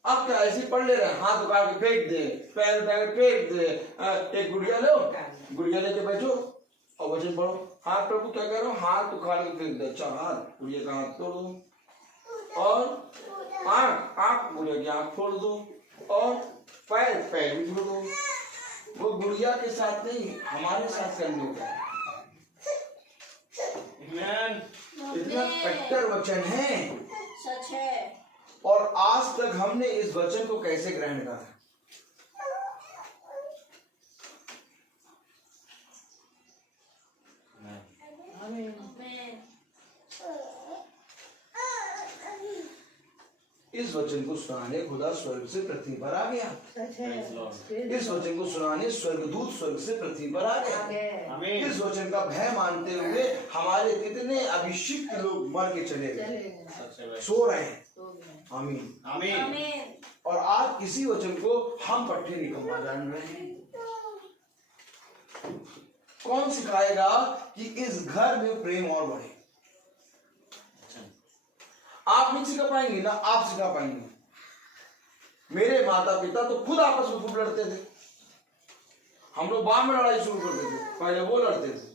आप क्या ऐसे पढ़ ले रहे हैं, हाथ उठा के फेंक दे, पैर उठा के फेंक दे, एक गुड़िया लो, गुड़िया लेके बैठो और वचन पढ़ो। हाँ प्रभु क्या कह रहा हूँ, हाथ उखाड़ के फेंक दे। अच्छा हाथ, गुड़िया का हाथ तोड़ दो, और आँख गुड़िया की आँख फोड़ दो, और पैर भी तोड़ दो। वो गुड़िया के साथ नहीं, हमारे साथ करने होता है। इतना कट्टर वचन है, सच है। और आज तक हमने इस वचन को कैसे ग्रहण करा? इस वचन को सुनाने खुदा स्वर्ग से पृथ्वी पर आ गया। इस वचन को सुनाने स्वर्गदूत स्वर्ग से पृथ्वी पर आ गया। इस वचन का भय मानते हुए हमारे कितने अभिषिक्त लोग मर के चले गए, सो रहे हैं। आमीन आमीन। और आज किसी वचन को हम पट्टे निकम्मा जान रहे हैं। कौन सिखाएगा कि इस घर में प्रेम और बढ़े? आप नहीं सिखा पाएंगे ना, आप सिखा पाएंगे। मेरे माता पिता तो खुद आपस में खूब लड़ते थे। हम लोग बाद में लड़ाई शुरू करते थे, पहले वो लड़ते थे।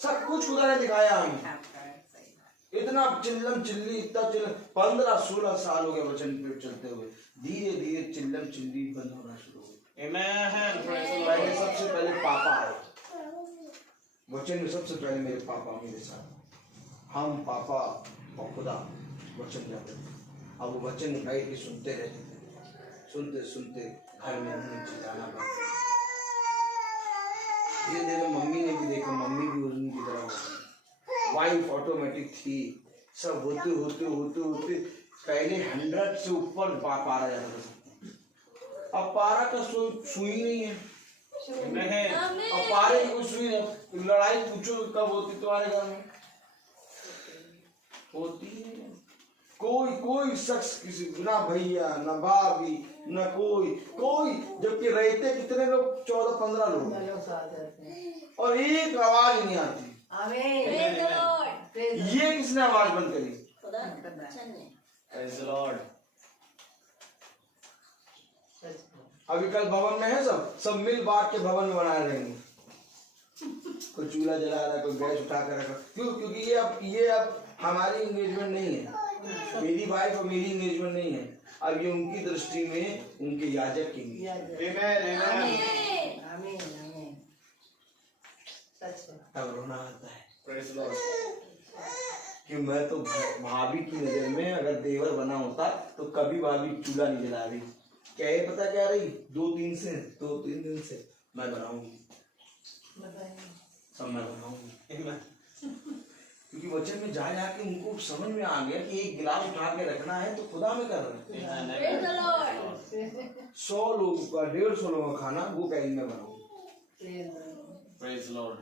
सब कुछ खुदा ने दिखाया हमें। आपका सही बात। इतना चिल्लम चिल्ली, इतना चिल्लम, 15-16 साल हो गए वचन पे चलते हुए। धीरे धीरे चिल्लम चिल्ली बंद होना शुरू हो गई। Amen. Praise the पहले Lord. सबसे पहले पापा आए वचन में, सबसे पहले मेरे पापा मेरे साथ, हम पापा और खुदा वचन जाते थे। अब वो वचन बैठ के सुनते रहते थे, सुनते सुनते घर में उन्हें चिल्लाना पड़ता। धीरे धीरे मम्मी ने भी देखा, मम्मी भी उनकी तरह वाइफ ऑटोमेटिक थी। सब होते होते होते होते पहले 100 से ऊपर पारा जाता था। अब पारा का सुई नहीं है। Amen. अब पारे की कोई सुई नहीं। लड़ाई पूछो कब होती तुम्हारे घर में? होती नहीं है। कोई शख्स किसी, ना भैया ना भाभी ना कोई, जबकि रहते कितने लोग, 14-15 लोग, और एक आवाज नहीं आती। ये किसने आवाज बंद करी? Praise the Lord. अभी कल भवन में है, सब मिल बांट के भवन में बना रहेंगे। कोई चूल्हा जला रहा है, कोई गैस उठा कर रखा। क्यों? क्योंकि ये अब हमारी एंगेजमेंट नहीं है, मेरी वाइफ और मेरी एंगेजमेंट नहीं है। अब ये उनकी दृष्टि में उनके याजक की Amen. Amen. अब रोना आता है Praise the Lord. कि मैं तो भाभी की नजर में अगर देवर बना होता तो कभी भाभी चूल्हा नहीं जला रही। क्या ये पता क्या रही? 2-3 दिन से मैं बनाऊंगी, सब मैं बनाऊंगी। Amen. क्योंकि वचन में जा के उनको समझ में आ गया कि एक गिलास उठा के रखना है तो खुदा में कर रहे हैं। Amen. 100 लोगों का 150 लोगों का खाना वो कह रही मैं बनाऊंगी, Praise the Lord.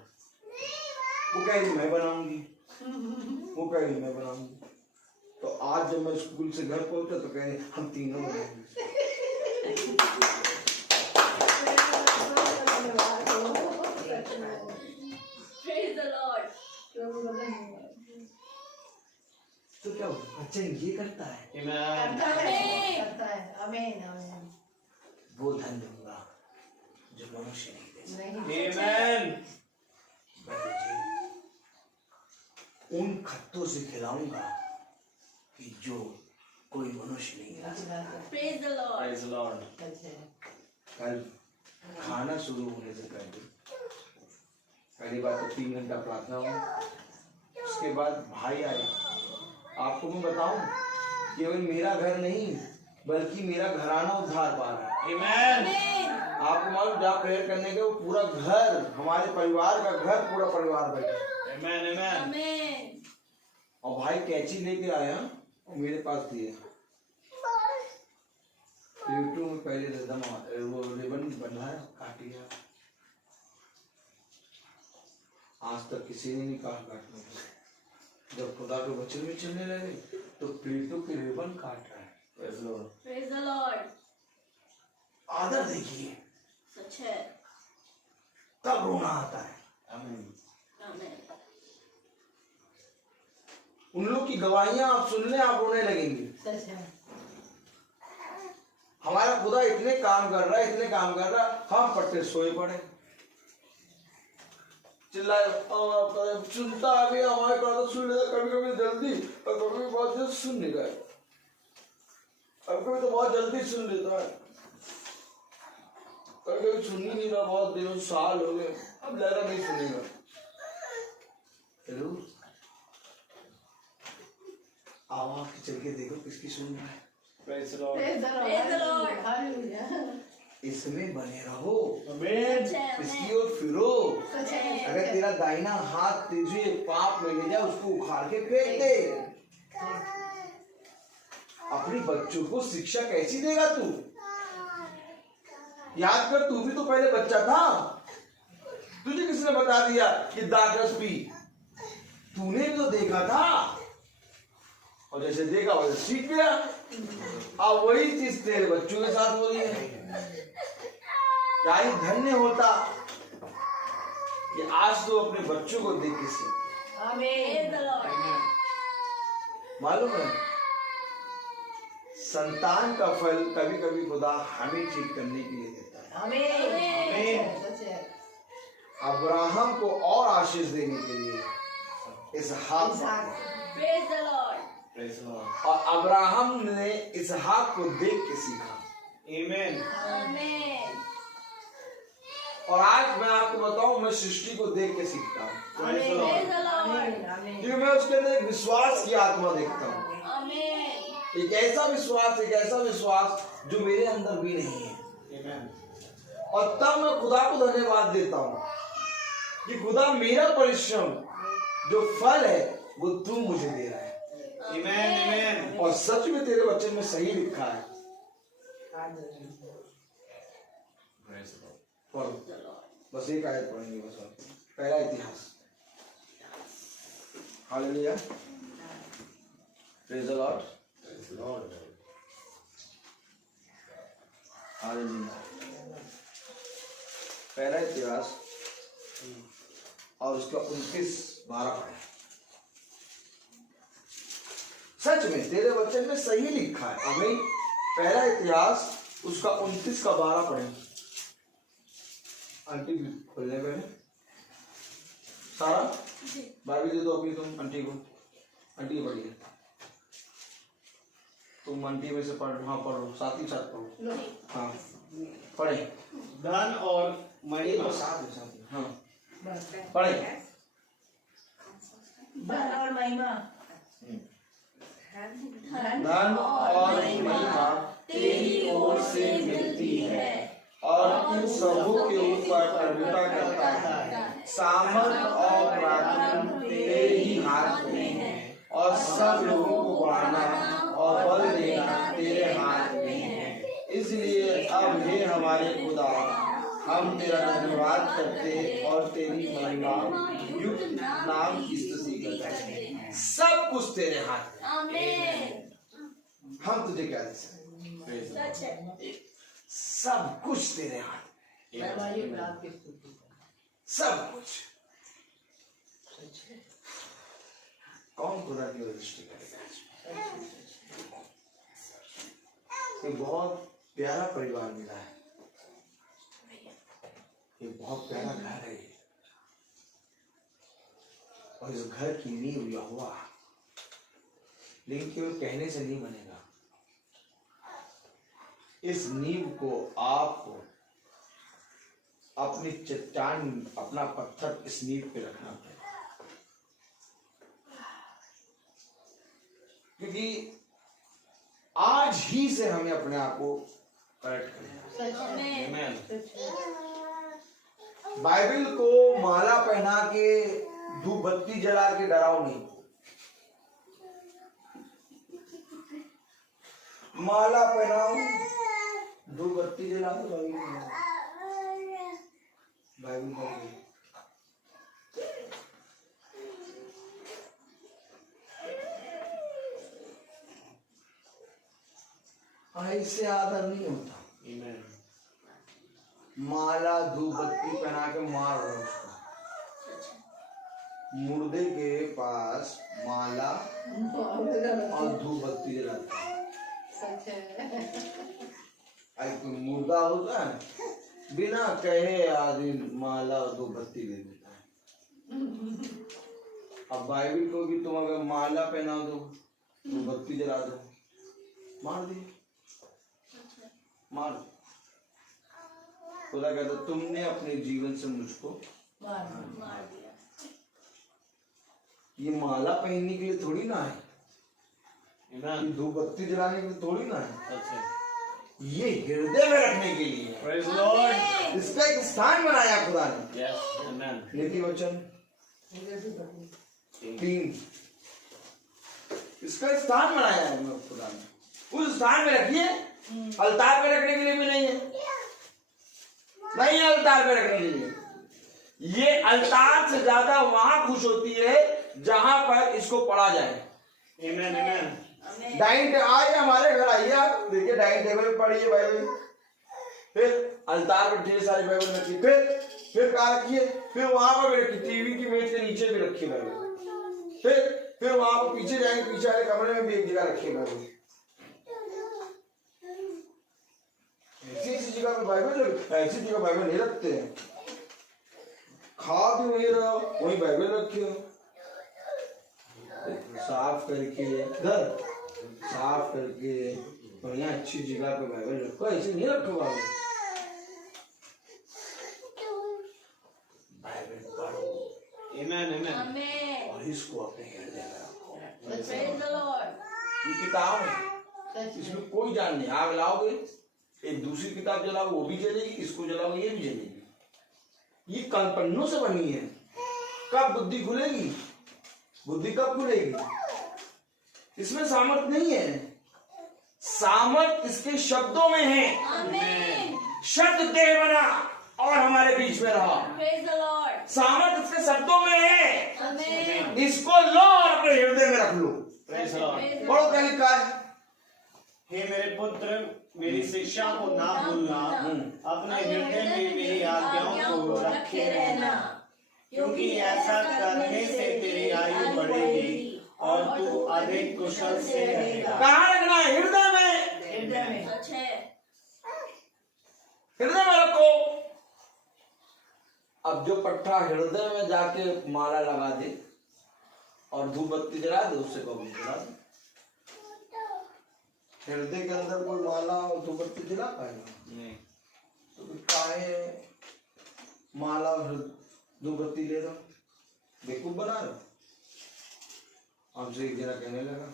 वो कह रही मैं बनाऊंगी, वो कह रही मैं बनाऊंगी। तो आज जब मैं स्कूल से घर पहुंचा तो कह रही हम तीनों बनाएंगे। तो क्या वचन ये करता है? Amen. वो धन दूंगा जो मनुष्य नहीं दे सकता। Amen. मैं तुझे उन खत्तों से खिलाऊंगा कि जो कोई मनुष्य नहीं खा सकता। Praise the Lord. कल खाना शुरू होने से पहली बार तो 3 घंटा प्रार्थना हुआ। उसके बाद भाई आया। आपको मैं बताऊं, केवल मेरा घर नहीं बल्कि मेरा घराना उद्धार पा रहा है। Amen. आपको मालूम, जहाँ प्रेयर करने के वो पूरा घर, हमारे परिवार का घर, पूरा परिवार बैठा। Amen. Amen. और भाई कैंची लेके आया और मेरे पास दिया। यूट्यूब में पहले वो रिबन बनवाया, काट लिया। आज तक किसी ने नहीं कहा काटने को। जब खुदा के वचन में चलने लगे तो प्लेटों के रिबन काट रहा है। Praise the Lord. Praise the Lord. आदर देखिए, सच है। तब रोना आता है। Amen. आमीन। उन लोग की गवाहियां आप सुन लें, आप रोने लगेंगे। हमारा खुदा इतने काम कर रहा है, हम पट्टे सोए पड़े, चिल्लाए, सुनता भी हमारे बात सुन लेता, कभी कभी जल्दी और कभी बहुत जल्द सुन नहीं गए, कभी तो बहुत जल्दी सुन लेता है, कभी सुन ही नहीं रहा, बहुत दिनों साल हो गए, अब लगा नहीं सुनेगा। हेलो, आवाज चल के देखो किसकी सुन रहा है। Praise the Lord. Praise the Lord. इसमें बने रहो, Amen. इसकी ओर फिरो। अगर तेरा दाहिना हाथ तुझे पाप में ले जाए, उसको उखाड़ के फेंक दे। अपने बच्चों को शिक्षा कैसी देगा तू? याद कर, तू भी तो पहले बच्चा था। तुझे किसने बता दिया कि दाखरस पी? तूने भी तो देखा था, और जैसे देखा वैसे सीख गया। अब वही चीज तेरे बच्चों के साथ हो रही है। क्या ही धन्य होता कि आज तो अपने बच्चों को देख के सीख। Praise the Lord. मालूम है, संतान का फल कभी कभी खुदा हमें ठीक करने के लिए देता है। Amen. अब्राहम को और आशीष देने के लिए इसहाक Praise the Lord. Praise the Lord. और अब्राहम ने इसहाक को देख के सीखा। Amen. Amen. और आज मैं आपको बताऊं, मैं सृष्टि को देख के सीखता हूँ, Praise the Praise Lord. the Lord. क्योंकि मैं उसके अंदर एक विश्वास की आत्मा देखता हूँ, Amen. एक ऐसा विश्वास जो मेरे अंदर भी नहीं है। Amen. और तब मैं खुदा को धन्यवाद देता हूँ कि खुदा मेरा परिश्रम जो फल है वो तू मुझे दे रहा है। Amen. Amen. और सच में तेरे वचन में सही लिखा है। Praise the Lord. पढ़ो, बस एक आयत पढ़ेंगे बस। और पहला इतिहास। Hallelujah. Praise the Lord. Praise the Lord. Hallelujah. पहला इतिहास और उसका 29:12 पढ़े। सच में तेरे वचन में सही लिखा है। आमीन। पहला इतिहास उसका 29:12 पढ़े। आंटी भी खोलने पहले सारा बाइबल दे दो अपनी, तुम आंटी को। आंटी पढ़िए, तुम आंटी में से पढ़। हाँ पढ़ो, साथ ही साथ पढ़ो। हाँ पढ़े। धन और महिमा। साथ में हाँ पढ़े। धन और महिमा धन और महिमा तेरी ओर से मिलती है और इन सबों के ऊपर प्रभुता करता है। सामर्थ और पराक्रम तेरे ही हाथ में है और सब लोगों को बढ़ाना और बल देना तेरे हाथ में है। इसलिए अब हे हमारे खुदा, हम तेरा धन्यवाद करते और तेरी महिमा युक्त नाम की स्तुति करते हैं। सब कुछ तेरे हाथ में। Amen. हम तुझे क्या दे सकते हैं? सच है. सब कुछ तेरे हाथ में। सब कुछ। कौन खुदा की ओर दृष्टि करेगा? एक बहुत प्यारा परिवार मिला है, एक बहुत प्यारा घर है ये। और इस घर की नींव यहोवा, लेकिन केवल कहने से नहीं बनेगा। इस नींव को आपको अपनी चट्टान, अपना पत्थर इस नींव पे रखना पड़ेगा, क्योंकि आज ही से हमें अपने आप को करेक्ट करना है। Amen. बाइबल को माला पहना के धूप बत्ती जला के डराओ नहीं। माला पहनाओ, धूप बत्ती जला दो। बाइबल पढ़ो। इससे आदर नहीं होता। Amen. माला धूप बत्ती पहना के मार रहे उसको। मुर्दे के पास माला और धूप बत्ती जलाते हैं। कोई मुर्दा होता है, बिना कहे आदमी माला और धूप बत्ती दे देता है। अब बाइबल को भी तुम अगर माला पहना दो, धूप बत्ती जला दो, मार दी, मार। खुदा कहता तुमने अपने जीवन से मुझको मार दिया. ये माला पहनने के लिए थोड़ी ना है, Amen. ये धूप बत्ती जलाने के लिए थोड़ी ना है, That's it. ये हृदय में रखने के लिए है। Praise the Lord. इसका एक स्थान बनाया खुदा ने। Yes. Amen. नीति वचन 3, इसका स्थान बनाया है खुदा ने। उस स्थान में रखिए, अल्तार पे रखने के लिए भी नहीं है, नहीं है अल्तार पे रखने के लिए। ये अल्तार से ज्यादा वहां खुश होती है जहां पर इसको पढ़ा जाए। Amen. Amen. डाइनिंग टेबल आइए, हमारे घर आइए, आप देखिए डाइनिंग टेबल पे पढ़िए बाइबल, फिर अल्तार पर ढेर सारी बाइबल रखिए, फिर कहाँ रखिए, फिर वहां पर भी रखिए, टीवी की मेज के नीचे भी रखिए बाइबल, फिर वहां पर पीछे जाएंगे, पीछे वाले कमरे में भी एक जगह रखिए बाइबल। ऐसी जगह पे बाइबल, ऐसी जगह बाइबल नहीं रखते हैं। खा भी वही रहो, वही बाइबल रखे हो। साफ करके घर साफ करके बढ़िया अच्छी जगह पे बाइबल रखो, ऐसे नहीं रखो बाइबल। बाइबल पढ़ो, आमेन आमेन, आमेन। और इसको अपने हृदय में रखो। Praise the Lord. ये किताब है, इसमें कोई जान नहीं। आग लाओगे, एक दूसरी किताब जलाओ वो भी जलेगी, इसको जलाओगे ये भी जलेगी। ये कल्पनों से बनी है। कब बुद्धि खुलेगी? बुद्धि कब खुलेगी? इसमें सामर्थ नहीं है, सामर्थ इसके शब्दों में है। आमेन। शब्द देह बना और हमारे बीच में रहा। Praise the Lord. सामर्थ इसके शब्दों में है। आमेन। इसको लो और अपने हृदय में रख लो। Praise the Lord. पढ़ो क्या लिखा है। हे मेरे पुत्र, मेरी शिक्षा को ना भूलना, अपने हृदय में मेरी आज्ञाओं को रखे रहना, क्योंकि ऐसा करने से तेरी आयु बढ़ेगी और तू अधिक कुशल से रहेगा। कहाँ रखना है? हृदय में। हृदय में। सच है। हृदय में रखो। अब जो पट्टा हृदय में जाके माला लगा दे और धूप बत्ती जला दे, उससे कभी जला दे। हृदय के अंदर कोई माला और धूप बत्ती जला पाएगा? नहीं। तो काहे माला और धूप बत्ती ले दो, बेवकूफ बना रहे हो। हमसे एक जना कहने लगा,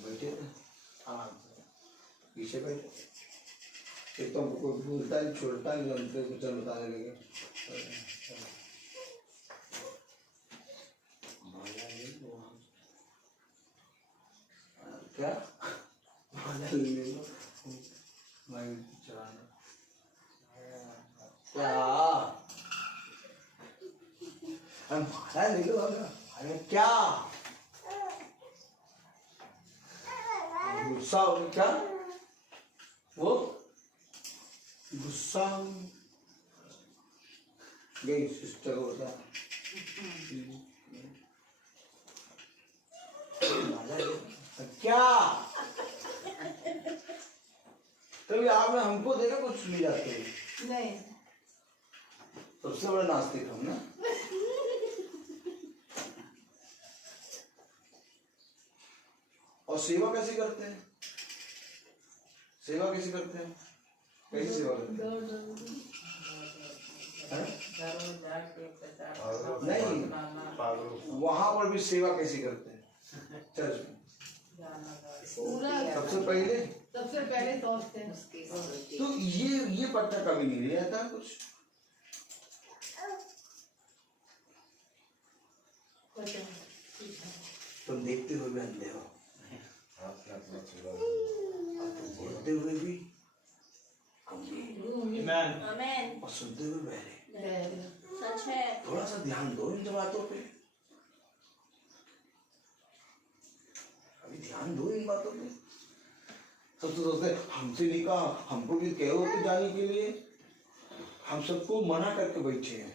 बैठे थे पीछे बैठे, एक तो हमको भूलता नहीं छोड़ता नहीं, हमसे कुछ बताने लगे। क्या माला ले लो, मैं चलाना क्या? माला ले लो। अरे क्या गुस्सा हो क्या? वो गुस्सा गई सिस्टर को बता, क्या कभी आपने हमको देखा कुछ सुनी जाते हैं? नहीं। सबसे बड़ा नास्तिक हम ना। और सेवा कैसे करते हैं? सेवा कैसे करते हैं? कैसी सेवा करते हैं? नहीं, वहां पर भी सेवा कैसे करते हैं? चर्च में सबसे पहले सोचते हैं। तो ये पट्टा कभी नहीं रहता कुछ। तुम देखते हुए भी अंधे हो, बोलते हुए भी आमेन आमेन। और सुनते हुए बहरे। सच है। थोड़ा सा ध्यान दो इन बातों पे, अभी ध्यान दो इन बातों पे। सब तो सोचते हमसे नहीं कहा, हमको भी कहो तो जाने के लिए। हम सबको मना करके बैठे हैं।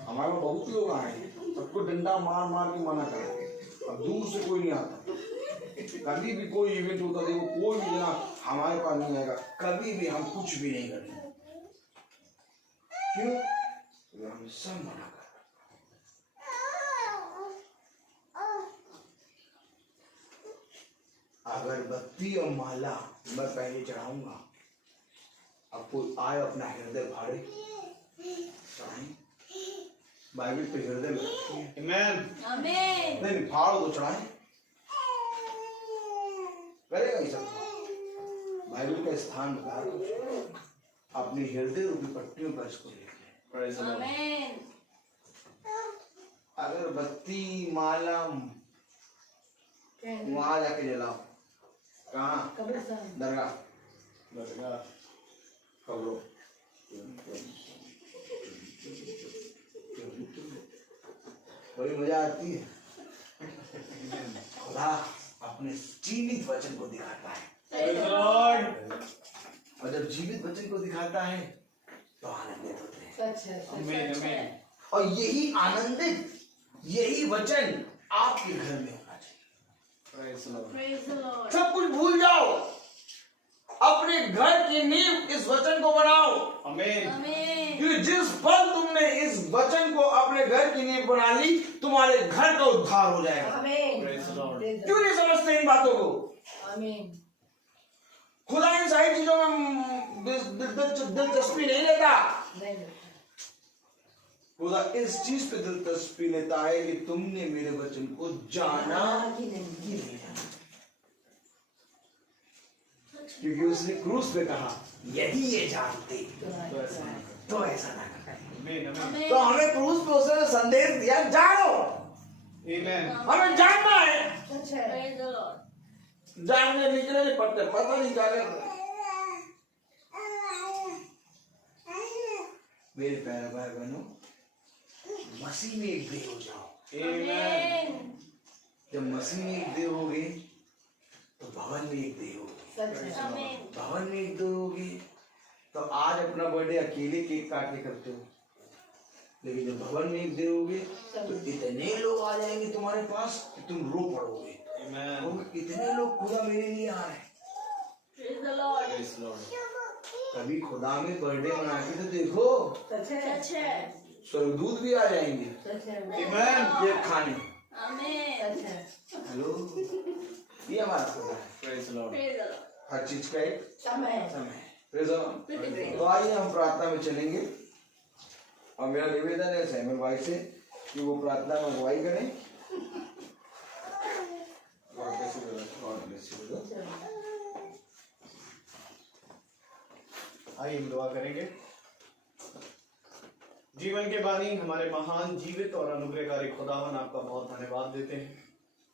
हमारे पास बहुत लोग आए हैं, सबको डंडा मार मार के मना करेंगे। अब दूर से कोई नहीं आता। कभी भी कोई इवेंट होता देखो, कोई भी जना हमारे पास नहीं आएगा, कभी भी हम कुछ भी नहीं करेंगे। क्यों? तो हम सब मना कर। अगरबत्ती और माला मैं पहले चढ़ाऊंगा, अब कोई आए अपना हृदय फाड़े, चढ़ाएं। बाइबल पे हृदय में रखिए। आमेन आमेन। नहीं फाड़ो तो चढ़ाएं, करेगा ये सब। बाइबल का स्थान बता दो, अपने हृदय रूपी पट्टियों पर इसको लिख लें। Praise the lord. आमेन। अगरबत्ती माला वहां जाके जलाओ। कहाँ? दरगाह कब्रों। बड़ी मजा आती है। खुदा अपने जीवित वचन को दिखाता है, प्रेज द लॉर्ड। और जब जीवित वचन को दिखाता है तो आनंदित होते हैं। सच है। आमेन आमेन। और यही आनंदित, यही वचन आपके घर में होना चाहिए। Praise the Lord. Praise the Lord. सब कुछ भूल जाओ, अपने घर की की नींव इस वचन को बनाओ। आमीन। क्योंकि जिस पल तुमने इस वचन को अपने घर की नींव बना ली, तुम्हारे घर का उद्धार हो जाएगा। आमीन। Praise the Lord. क्यों नहीं समझते इन बातों को? आमीन। खुदा इन सारी चीजों में दिलचस्पी नहीं लेता। खुदा इस चीज पे दिलचस्पी लेता है कि तुमने मेरे वचन को जाना कि नहीं जाना। क्योंकि उसने क्रूस पे कहा, यदि ये जानते तो ऐसा ना करते। तो हमें क्रूस पे उसने संदेश दिया, जानो। Amen. हमें जानना है। सच है। जानने निकले नहीं पड़ते, पता नहीं क्या कर रहे। मेरे प्यारे भाई बहनों, मसीह में एक देह हो जाओ। Amen. जब मसीह में एक देह होगे तो भवन में एक देह होगी। भवन में एक देह होगी तो आज अपना बर्थडे अकेले केक काट के करते हो, लेकिन जब भवन में एक देह होगे तो इतने लोग आ जाएंगे तुम्हारे पास कि तुम रो पड़ोगे। इतने लोग खुदा मेरे लिए आ रहे हैं। Praise the Lord. कभी खुदा में बर्थडे मना के तो देखो, सच है। स्वर्गदूत भी आ जाएंगे Amen. ये खाने। सच है। हेलो, ये हमारा खुदा है। Praise the Lord. हर चीज का एक समय। समय। Praise the Lord. तो आइए हम प्रार्थना में चलेंगे और मेरा निवेदन है सैमुअल भाई से कि वो प्रार्थना में अगुवाई करें। God bless you, brother. God bless you, brother. आइए हम दुआ करेंगे। जीवन के बानी हमारे महान जीवित और अनुग्रहकारी खुदावन आपका बहुत धन्यवाद देते हैं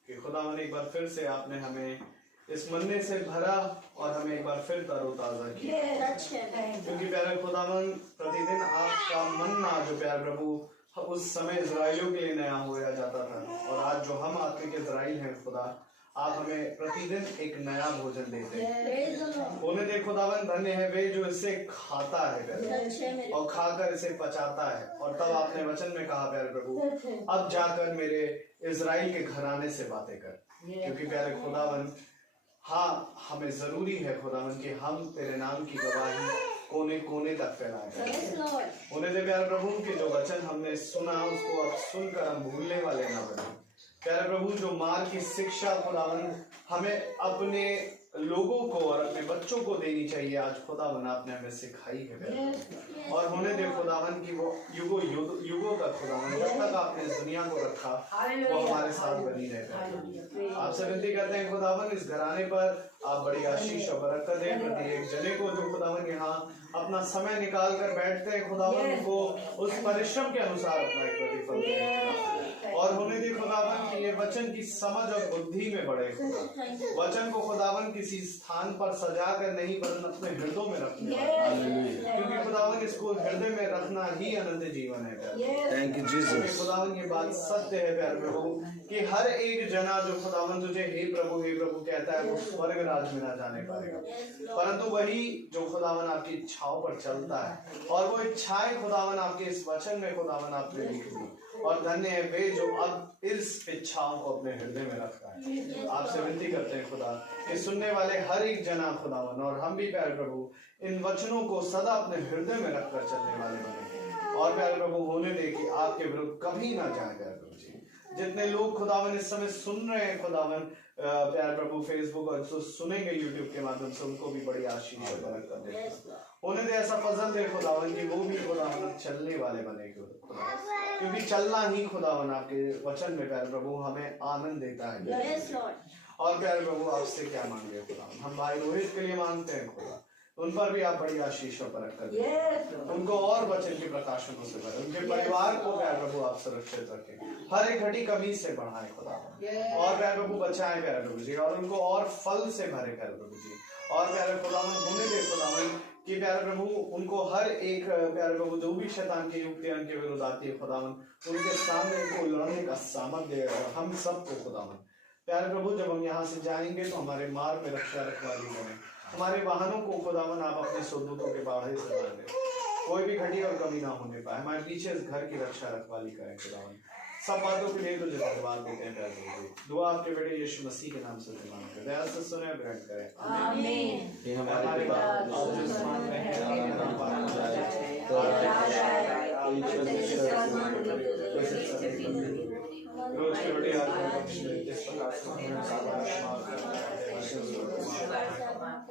कि खुदावन एक बार फिर से आपने हमें इस मन्ने से भरा और हमें एक बार फिर तरोताजा किया। क्योंकि प्यारे खुदावन प्रतिदिन आपका मन्ना जो प्यारे प्रभु उस समय इजराइलियों के लिए नया होया जाता था, और आज जो हम आत्मिक इजराइल हैं खुदा, आप हमें प्रतिदिन एक नया भोजन देते हैं। होने दे खुदावन, धन्य है वे जो इसे खाता है और खाकर इसे पचाता है। और तब आपने वचन में कहा प्यारे प्रभु, अब जाकर मेरे इजराइल के घराने से बातें कर। क्योंकि प्यारे खुदावन, हाँ, हमें जरूरी है खुदावन कि हम तेरे नाम की गवाही कोने कोने तक फैलाएं। होने दे प्यारे प्रभु कि जो वचन हमने सुना उसको अब सुनकर हम भूलने वाले ना बने। प्यारे प्रभु, जो मार की शिक्षा खुदावन हमें अपने लोगों को और अपने बच्चों को देनी चाहिए, आज खुदावन आपने हमें सिखाई है प्यारे। और होने दे खुदावन की वो युगों तक खुदावन जब तक आपने इस दुनिया को रखा वो हमारे साथ बनी रहे। आपसे विनती करते हैं खुदावन, इस घराने पर आप बड़ी आशीष और बरकत दें। प्रत्येक जने को जो खुदावन यहाँ अपना समय निकाल कर बैठते हैं खुदावन, उनको उस परिश्रम के अनुसार अपना एक प्रतिफल दें। और होने दे खुदावन कि ये वचन की समझ और बुद्धि में बढ़े। वचन को खुदावन किसी स्थान पर सजा कर नहीं, पर अपने हृदय में रखने, क्योंकि खुदावन इसको हृदय में रखना ही अनंत जीवन है। Thank you, Jesus. खुदावन ये बात सत्य है प्यारे प्रभु कि हर एक जना जो खुदावन तुझे हे प्रभु कहता है वो स्वर्ग राज में ना जाने पाएगा, परंतु वही जो खुदावन आपकी इच्छाओं पर चलता है। और वो इच्छाएं खुदावन आपके इस वचन में खुदावन आपने लिख दी। और धन्य है वे जो अब इस इच्छाओं को अपने हृदय में रखता है। आपसे विनती करते हैं खुदा कि सुनने वाले हर एक जना खुदावन और हम भी प्यारे प्रभु इन वचनों को सदा अपने हृदय में रखकर चलने वाले बने। और प्यारे प्रभु होने दे कि आपके विरुद्ध कभी ना जाए प्यारे प्रभु जी। जितने लोग खुदावन इस समय सुन रहे हैं खुदावन प्यारे प्रभु फेसबुक और जो सुनेंगे यूट्यूब के माध्यम से, उनको भी बड़ी आशीष और बरकत दे। होने दे ऐसा फजल दे खुदावन कि वो भी खुदावन चलने वाले बने, क्योंकि चलना ही खुदावन आपके वचन में प्यारे प्रभु हमें आनंद देता है। और प्यारे प्रभु आपसे क्या मांगे खुदावन, हम भाई रोहित के लिए मांगते हैं खुदा, उन पर भी आप बड़ी आशीष और बरकत दें। उनको और वचन के प्रकाशनों से भरें, उनके परिवार को प्यारे प्रभु आप सुरक्षित रखें, हर एक घड़ी कमी से बढ़ाएं खुदा, और प्यारे प्रभु बचाएं प्यारे प्रभु जी, और उनको और फल से भरे प्यारे प्रभु जी। और प्यारे खुदावन होने दे खुदावन कि प्यारे प्रभु उनको हर एक प्यारे प्रभु जो भी शैतान की युक्तियां उनके विरुद्ध आती है खुदावन, उनके सामने उनको लड़ने का सामर्थ्य दे। और हम सबको खुदावन प्यारे प्रभु जब हम यहाँ से जाएंगे तो हमारे मार्ग में रक्षा रखवाली करें, हमारे वाहनों को खुदावन आप अपने स्वदूतों के बाढ़े से भर दें, कोई भी घटी और कमी ना होने पाए। हमारे पीछे इस घर की रक्षा रखवाली करें खुदावन। सब बातों के लिए तुझे धन्यवाद देते हैं प्यारे प्रभु। दुआ आपके बेटे यीशु मसीह के नाम से मांगते हैं, दया से सुने ग्रहण करें, आमीन। ये हमारे रोज की रोटी आज हमें बख्शे, जिस प्रकार से हमने सादा क्षमा करते हैं, वैसे भी हमें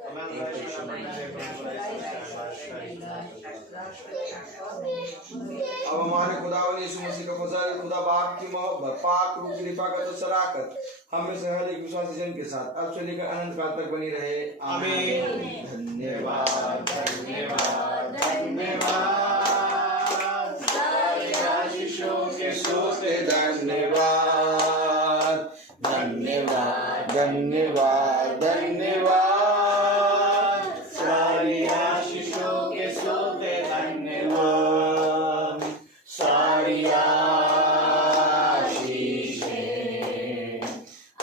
हमारे शिक्षण में से कोई बुराई से अब हमारे खुदावन यीशु मसीह का फजल, खुदा बाप की मोहब्बत, पाक रूह की कृपा का तो शराकत हम में से हर एक विश्वासी जन के साथ अब से लेकर अनंत काल तक बनी रहे। आमीन। धन्यवाद। धन्यवाद धन्यवाद सारी आशीषों के सोते धन्यवाद धन्यवाद धन्यवाद धन्यवाद सारी आशीषों के सोते धन्यवाद सारी आशीषें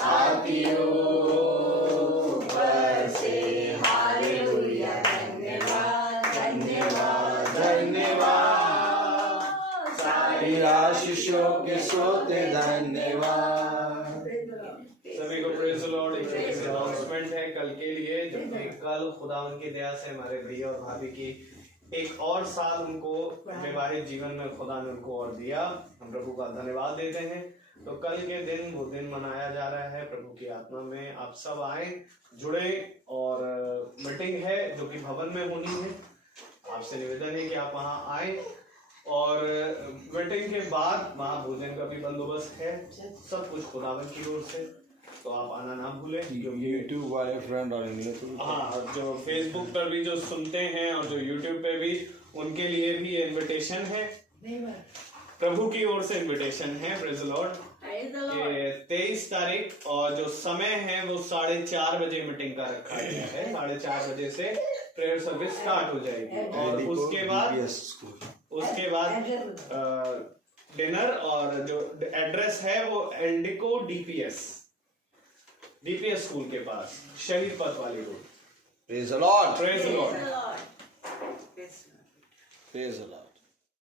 आती ऊपर से हालेलुया धन्यवाद धन्यवाद धन्यवाद सारी आशीषों के सोते धन्यवाद। सभी को प्रेज़ द लॉर्ड। एक अनाउंसमेंट है कल के लिए, जो कि कल खुदावन की दया से हमारे भैया और भाभी की एक और साल उनको वैवाहिक जीवन में खुदा ने उनको और दिया। हम प्रभु का धन्यवाद देते हैं। तो कल के दिन वो दिन मनाया जा रहा है प्रभु की आत्मा में। आप सब आए, जुड़े, और मीटिंग है जो कि भवन में होनी है। आपसे निवेदन है कि आप वहाँ आए, और मीटिंग के बाद वहाँ भोजन का भी बंदोबस्त है, सब कुछ खुदावन की ओर से। तो आप आना ना भूलें। यूट्यूब वाले फ्रेंड और हाँ, जो फेसबुक पर भी जो सुनते हैं और जो यूट्यूब पे भी, उनके लिए भी इनविटेशन है, प्रभु की ओर से इनविटेशन है। Praise the Lord. 23 तारीख, और जो समय है वो 4:30 बजे मीटिंग का रखा गया है। 4:30 बजे से प्रेयर सर्विस स्टार्ट हो जाएगी, और उसके बाद डिनर, और जो एड्रेस है वो एल्डिको डीपीएस स्कूल के पास, शहीद पथ वाली road. Praise the Lord. Praise the Lord. Praise the Lord.